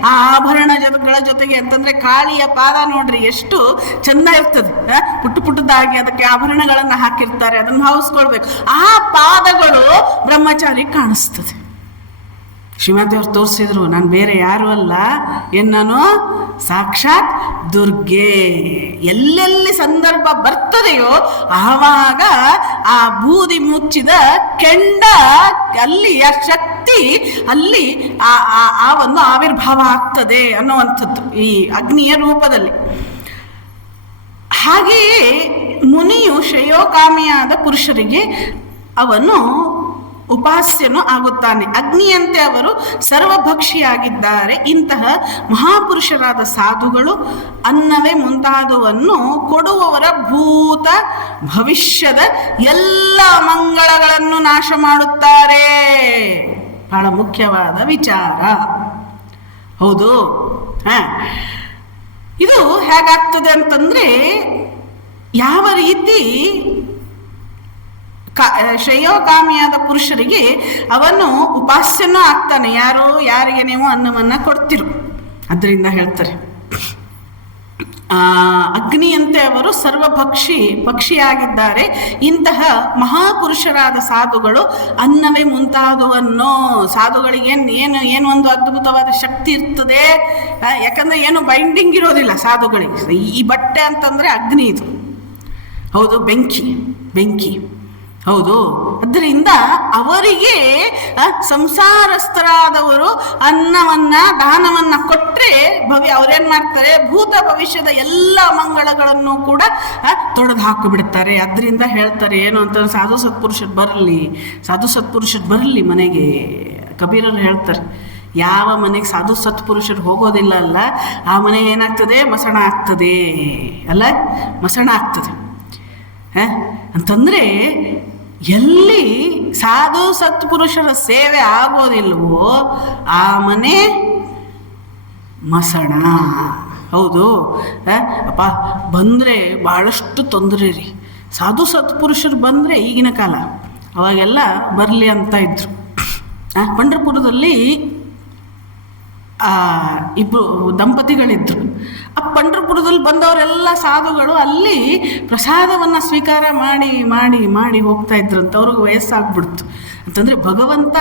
ಆ ಆಭರಣಗಳ ಜೊತೆಗೆ ಅಂತಂದ್ರೆ, ಕಾಳಿಯ ಪಾದ ನೋಡ್ರಿ ಎಷ್ಟು ಚಂದ ಇರ್ತದೆ, ಪುಟ್ಟದಾಗಿ ಅದಕ್ಕೆ ಆಭರಣಗಳನ್ನ ಹಾಕಿರ್ತಾರೆ, ಅದನ್ನ ಹಾವಿಸ್ಕೊಳ್ಬೇಕು. ಆ ಪಾದಗಳು ಬ್ರಹ್ಮಚಾರಿ ಕಾಣಿಸ್ತದೆ. ಶ್ರೀಮಾತೆಯವ್ರು ತೋರಿಸಿದ್ರು, ನಾನು ಬೇರೆ ಯಾರು ಅಲ್ಲ, ನಾನು ಸಾಕ್ಷಾತ್ ದುರ್ಗೆ. ಎಲ್ಲೆಲ್ಲಿ ಸಂದರ್ಭ ಬರ್ತದೆಯೋ ಆವಾಗ ಆ ಬೂದಿ ಮುಚ್ಚಿದ ಕೆಂಡ, ಅಲ್ಲಿ ಆ ಶಕ್ತಿ, ಅಲ್ಲಿ ಆ ಒಂದು ಆವಿರ್ಭಾವ ಆಗ್ತದೆ ಅನ್ನುವಂಥದ್ದು ಈ ಅಗ್ನಿಯ ರೂಪದಲ್ಲಿ. ಹಾಗೆಯೇ ಮುನಿಯು ಶ್ರೇಯೋಕಾಮಿಯಾದ ಪುರುಷರಿಗೆ ಅವನು ಉಪಾಸ್ಯನು ಆಗುತ್ತಾನೆ. ಅಗ್ನಿಯಂತೆ ಅವರು ಸರ್ವಭಕ್ಷಿಯಾಗಿದ್ದಾರೆ. ಇಂತಹ ಮಹಾಪುರುಷರಾದ ಸಾಧುಗಳು ಅನ್ನವೇ ಮುಂತಾದವನ್ನು ಕೊಡುವವರ ಭೂತ ಭವಿಷ್ಯದ ಎಲ್ಲ ಮಂಗಳಗಳನ್ನು ನಾಶ ಮಾಡುತ್ತಾರೆ. ಬಹಳ ಮುಖ್ಯವಾದ ವಿಚಾರ. ಹೌದು. ಇದು ಹೇಗಾಗ್ತದೆ ಅಂತಂದ್ರೆ, ಯಾವ ರೀತಿ ಶ್ರೇಯೋಕಾಮಿಯಾದ ಪುರುಷರಿಗೆ ಅವನು ಉಪಾಸ್ಯನೂ ಆಗ್ತಾನೆ. ಯಾರಿಗೆ ನೀವು ಅನ್ನವನ್ನ ಕೊಡ್ತಿರು. ಅದರಿಂದ ಹೇಳ್ತಾರೆ, ಅಗ್ನಿಯಂತೆ ಅವರು ಪಕ್ಷಿಯಾಗಿದ್ದಾರೆ. ಇಂತಹ ಮಹಾಪುರುಷರಾದ ಸಾಧುಗಳು ಅನ್ನವೇ ಮುಂತಾದವನ್ನು, ಸಾಧುಗಳಿಗೆ ಏನು ಒಂದು ಅದ್ಭುತವಾದ ಶಕ್ತಿ ಇರ್ತದೆ. ಯಾಕಂದ್ರೆ ಏನು ಬೈಂಡಿಂಗ್ ಇರೋದಿಲ್ಲ ಸಾಧುಗಳಿಗೆ. ಈ ಬಟ್ಟೆ ಅಂತಂದ್ರೆ ಅಗ್ನಿ, ಇದು ಹೌದು, ಬೆಂಕಿ ಹೌದು. ಅದರಿಂದ ಅವರಿಗೆ ಸಂಸಾರಸ್ಥರಾದವರು ಅನ್ನವನ್ನ ದಾನವನ್ನ ಕೊಟ್ರೆ ಅವ್ರೇನ್ ಮಾಡ್ತಾರೆ, ಭೂತ ಭವಿಷ್ಯದ ಎಲ್ಲ ಮಂಗಳಗಳನ್ನು ಕೂಡ ತೊಡೆದು ಹಾಕಿಬಿಡ್ತಾರೆ. ಅದರಿಂದ ಹೇಳ್ತಾರೆ ಏನು ಅಂತ, ಸಾಧು ಸತ್ಪುರುಷರು ಬರಲಿ ಮನೆಗೆ. ಕಬೀರರು ಹೇಳ್ತಾರೆ, ಯಾವ ಮನೆಗೆ ಸಾಧು ಸತ್ಪುರುಷರು ಹೋಗೋದಿಲ್ಲ ಅಲ್ಲ, ಆ ಮನೆ ಏನಾಗ್ತದೆ, ಮಸಣ ಆಗ್ತದೆ ಅಲ್ಲ, ಮಸಣ ಆಗ್ತದೆ ಅಂತಂದ್ರೆ, ಎಲ್ಲಿ ಸಾಧು ಸತ್ಪುರುಷರ ಸೇವೆ ಆಗೋದಿಲ್ವೋ ಆ ಮನೆ ಮಸಣ. ಹೌದು ಅಪ್ಪ, ಬಂದರೆ ಭಾಳಷ್ಟು ತೊಂದರೆ ರೀ. ಸಾಧು ಸತ್ಪುರುಷರು ಬಂದರೆ ಈಗಿನ ಕಾಲ, ಅವಾಗೆಲ್ಲ ಬರಲಿ ಅಂತ ಇದ್ರು. ಪಂಢರಪುರದಲ್ಲಿ ಇಬ್ಬರು ದಂಪತಿಗಳಿದ್ರು. ಆ ಪಂಢರಪುರದಲ್ಲಿ ಬಂದವರೆಲ್ಲ ಸಾಧುಗಳು ಅಲ್ಲಿ ಪ್ರಸಾದವನ್ನು ಸ್ವೀಕಾರ ಮಾಡಿ ಮಾಡಿ ಮಾಡಿ ಹೋಗ್ತಾ ಇದ್ರಂತ. ಅವ್ರಿಗೆ ವಯಸ್ಸಾಗ್ಬಿಡ್ತು. ಅಂತಂದರೆ ಭಗವಂತ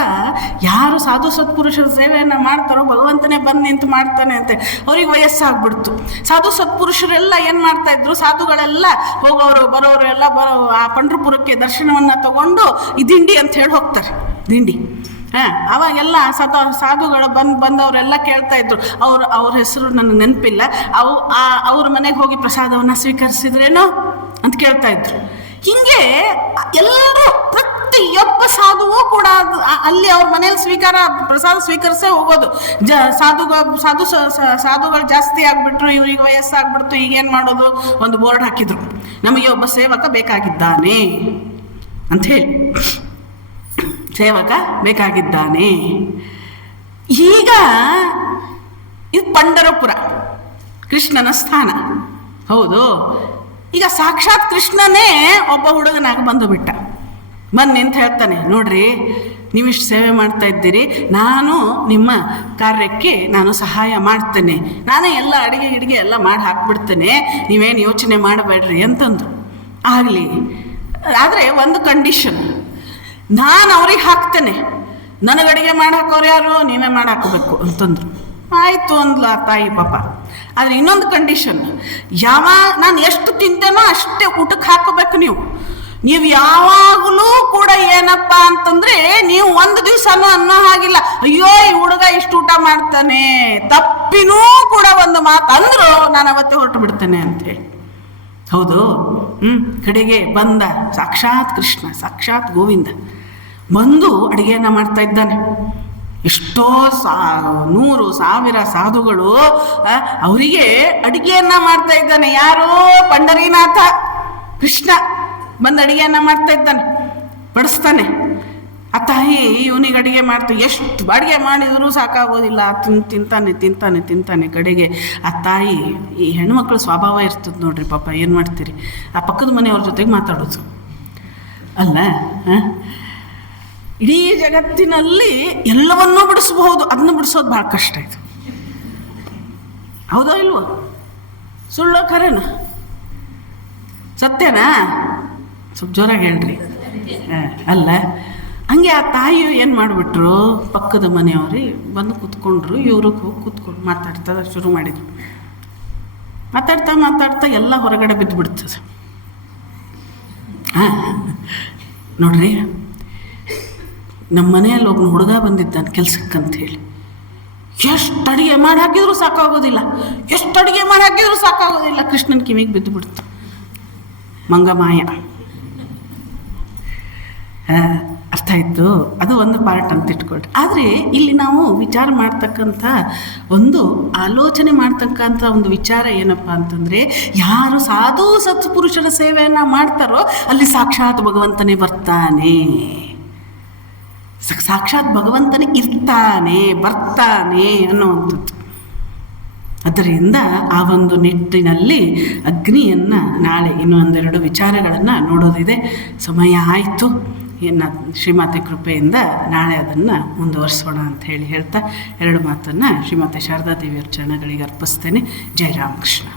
ಯಾರು ಸಾಧು ಸತ್ಪುರುಷರ ಸೇವೆಯನ್ನು ಮಾಡ್ತಾರೋ ಭಗವಂತನೇ ಬಂದು ನಿಂತು ಮಾಡ್ತಾನೆ ಅಂತ ಅವ್ರಿಗೆ ವಯಸ್ಸಾಗ್ಬಿಡ್ತು. ಸಾಧು ಸತ್ಪುರುಷರೆಲ್ಲ ಏನು ಮಾಡ್ತಾಯಿದ್ರು, ಸಾಧುಗಳೆಲ್ಲ ಹೋಗೋರು ಬರೋರು ಎಲ್ಲ ಆ ಪಂಢರಪುರಕ್ಕೆ ದರ್ಶನವನ್ನು ತಗೊಂಡು ಈ ದಿಂಡಿ ಅಂತ ಹೇಳಿ ಹೋಗ್ತಾರೆ. ದಿಂಡಿ ಅವಾಗೆಲ್ಲ ಸಾಧುಗಳು ಬಂದವರೆಲ್ಲ ಕೇಳ್ತಾ ಇದ್ರು. ಅವ್ರ ಹೆಸರು ನನಗೆ ನೆನಪಿಲ್ಲ. ಅವ್ರ ಮನೆಗೆ ಹೋಗಿ ಪ್ರಸಾದವನ್ನು ಸ್ವೀಕರಿಸಿದ್ರೇನೋ ಅಂತ ಕೇಳ್ತಾ ಇದ್ರು. ಹಿಂಗೆ ಎಲ್ಲರೂ ಪ್ರತಿಯೊಬ್ಬ ಸಾಧುವು ಕೂಡ ಅಲ್ಲಿ ಅವ್ರ ಮನೇಲಿ ಪ್ರಸಾದ ಸ್ವೀಕರಿಸೇ ಹೋಗೋದು. ಸಾಧುಗಳು ಜಾಸ್ತಿ ಆಗ್ಬಿಟ್ರು, ಇವ್ರಿಗೆ ವಯಸ್ಸಾಗ್ಬಿಡ್ತು, ಈಗೇನು ಮಾಡೋದು? ಒಂದು ಬೋರ್ಡ್ ಹಾಕಿದ್ರು, ನಮಗೆ ಒಬ್ಬ ಸೇವಕ ಬೇಕಾಗಿದ್ದಾನೆ ಅಂತ ಹೇಳಿ. ಸೇವಕ ಬೇಕಾಗಿದ್ದಾನೆ. ಈಗ ಇದು ಪಂಢರಪುರ, ಕೃಷ್ಣನ ಸ್ಥಾನ. ಹೌದು. ಈಗ ಸಾಕ್ಷಾತ್ ಕೃಷ್ಣನೇ ಒಬ್ಬ ಹುಡುಗನಾಗ ಬಂದು ಬಿಟ್ಟ. ಬನ್ನಿ ಅಂತ ಹೇಳ್ತಾನೆ, ನೋಡ್ರಿ ನೀವಿಷ್ಟು ಸೇವೆ ಮಾಡ್ತಾ ಇದ್ದೀರಿ, ನಾನು ನಿಮ್ಮ ಕಾರ್ಯಕ್ಕೆ ನಾನು ಸಹಾಯ ಮಾಡ್ತೇನೆ, ನಾನೇ ಎಲ್ಲ ಅಡುಗೆ ಎಲ್ಲ ಮಾಡಿ ಹಾಕ್ಬಿಡ್ತೇನೆ, ನೀವೇನು ಯೋಚನೆ ಮಾಡಬೇಡ್ರಿ ಅಂತಂದು. ಆಗಲಿ, ಆದರೆ ಒಂದು ಕಂಡೀಷನ್, ನಾನು ಅವ್ರಿಗೆ ಹಾಕ್ತೇನೆ, ನನಗೆ ಅಡುಗೆ ಮಾಡಿ ಹಾಕೋರು ಯಾರು? ನೀವೇ ಮಾಡಿ ಹಾಕೋಬೇಕು ಅಂತಂದ್ರು. ಆಯಿತು ಅಂದ್ಲ ತಾಯಿ ಪಾಪ. ಆದರೆ ಇನ್ನೊಂದು ಕಂಡೀಷನ್, ನಾನು ಎಷ್ಟು ತಿಂತೇನೋ ಅಷ್ಟೇ ಊಟಕ್ಕೆ ಹಾಕೋಬೇಕು. ನೀವು ಯಾವಾಗಲೂ ಕೂಡ ಏನಪ್ಪ ಅಂತಂದರೆ, ನೀವು ಒಂದು ದಿವಸನೂ ಅನ್ನೋ ಹಾಗಿಲ್ಲ, ಅಯ್ಯೋ ಈ ಹುಡುಗ ಇಷ್ಟು ಊಟ ಮಾಡ್ತಾನೆ, ತಪ್ಪಿನೂ ಕೂಡ ಒಂದು ಮಾತು ಅಂದರೂ ನಾನು ಅವತ್ತೇ ಹೊರಟು ಬಿಡ್ತೇನೆ ಅಂತೇಳಿ. ಹೌದು. ಕಡೆಗೆ ಬಂದ ಸಾಕ್ಷಾತ್ ಕೃಷ್ಣ, ಸಾಕ್ಷಾತ್ ಗೋವಿಂದ ಬಂದು ಅಡುಗೆಯನ್ನು ಮಾಡ್ತಾ ಇದ್ದಾನೆ. ಎಷ್ಟೋ 100,000 ಸಾಧುಗಳು ಅವರಿಗೆ ಅಡುಗೆಯನ್ನು ಮಾಡ್ತಾ ಇದ್ದಾನೆ. ಯಾರೋ ಪಂಡರೀನಾಥ ಕೃಷ್ಣ ಬಂದು ಅಡುಗೆಯನ್ನು ಮಾಡ್ತಾ ಇದ್ದಾನೆ, ಬಡಿಸ್ತಾನೆ. ಆ ತಾಯಿ ಇವನಿಗೆ ಅಡುಗೆ ಮಾಡ್ತೀವಿ, ಎಷ್ಟು ಅಡುಗೆ ಮಾಡಿದರೂ ಸಾಕಾಗೋದಿಲ್ಲ, ತಿಂತಾನೆ. ಕಡೆಗೆ ಆ ತಾಯಿ, ಈ ಹೆಣ್ಮಕ್ಳ ಸ್ವಭಾವ ಇರ್ತದೆ ನೋಡ್ರಿ ಪಾಪ, ಏನು ಮಾಡ್ತೀರಿ, ಆ ಪಕ್ಕದ ಮನೆಯವ್ರ ಜೊತೆಗೆ ಮಾತಾಡೋದು ಅಲ್ಲ. ಇಡೀ ಜಗತ್ತಿನಲ್ಲಿ ಎಲ್ಲವನ್ನೂ ಬಿಡಿಸ್ಬಹುದು, ಅದನ್ನು ಬಿಡಿಸೋದು ಭಾಳ ಕಷ್ಟ ಇದು. ಹೌದೋ ಇಲ್ವೋ? ಸುಳ್ಳೋ ಖರೇನ? ಸತ್ಯನಾ? ಸ್ವಲ್ಪ ಜೋರಾಗಿ ಹೇಳ್ರಿ. ಅಲ್ಲ, ಹಂಗೆ ಆ ತಾಯಿಯು ಏನು ಮಾಡಿಬಿಟ್ರು, ಪಕ್ಕದ ಮನೆಯವ್ರಿಗೆ ಬಂದು ಕೂತ್ಕೊಂಡ್ರು, ಇವ್ರಿಗೆ ಹೋಗಿ ಕೂತ್ಕೊಂಡು ಮಾತಾಡ್ತಾ ಶುರು ಮಾಡಿದ್ರು. ಮಾತಾಡ್ತಾ ಎಲ್ಲ ಹೊರಗಡೆ ಬಿದ್ದು ಬಿಡ್ತದೆ. ನೋಡ್ರಿ, ನಮ್ಮ ಮನೆಯಲ್ಲಿ ಒಬ್ಬನು ಹುಡುಗ ಬಂದಿದ್ದಾನೆ ಕೆಲ್ಸಕ್ಕಂತ ಹೇಳಿ, ಎಷ್ಟು ಅಡುಗೆ ಮಾಡಿ ಹಾಕಿದ್ರು ಸಾಕಾಗೋದಿಲ್ಲ. ಕೃಷ್ಣನ ಕಿವಿಗೆ ಬಿದ್ದು ಬಿಡ್ತು. ಮಂಗಮಾಯ. ಅರ್ಥ ಆಯಿತು? ಅದು ಒಂದು ಪಾರ್ಟ್ ಅಂತ ಇಟ್ಕೊಳ್ರಿ. ಆದರೆ ಇಲ್ಲಿ ನಾವು ವಿಚಾರ ಮಾಡ್ತಕ್ಕಂಥ ಆಲೋಚನೆ ಮಾಡ್ತಕ್ಕಂಥ ಒಂದು ವಿಚಾರ ಏನಪ್ಪ ಅಂತಂದರೆ, ಯಾರು ಸಾಧು ಸತ್ಪುರುಷರ ಸೇವೆಯನ್ನು ಮಾಡ್ತಾರೋ ಅಲ್ಲಿ ಸಾಕ್ಷಾತ್ ಭಗವಂತನೇ ಬರ್ತಾನೆ, ಸಾಕ್ಷಾತ್ ಭಗವಂತನೇ ಬರ್ತಾನೆ ಅನ್ನುವಂಥದ್ದು. ಅದರಿಂದ ಆ ಒಂದು ನಿಟ್ಟಿನಲ್ಲಿ ಅಗ್ನಿಯನ್ನು ನಾಳೆ ಇನ್ನೊಂದೆರಡು ವಿಚಾರಗಳನ್ನು ನೋಡೋದಿದೆ. ಸಮಯ ಆಯಿತು. ಇನ್ನು ಶ್ರೀಮಾತೆ ಕೃಪೆಯಿಂದ ನಾಳೆ ಅದನ್ನು ಮುಂದುವರಿಸೋಣ ಅಂತ ಹೇಳ್ತಾ 2 ಮಾತನ್ನು ಶ್ರೀಮಾತೆ ಶಾರದಾ ದೇವಿಯವ್ರ ಚರಣಗಳಿಗೆ ಅರ್ಪಿಸ್ತೇನೆ. ಜೈ ರಾಮಕೃಷ್ಣ.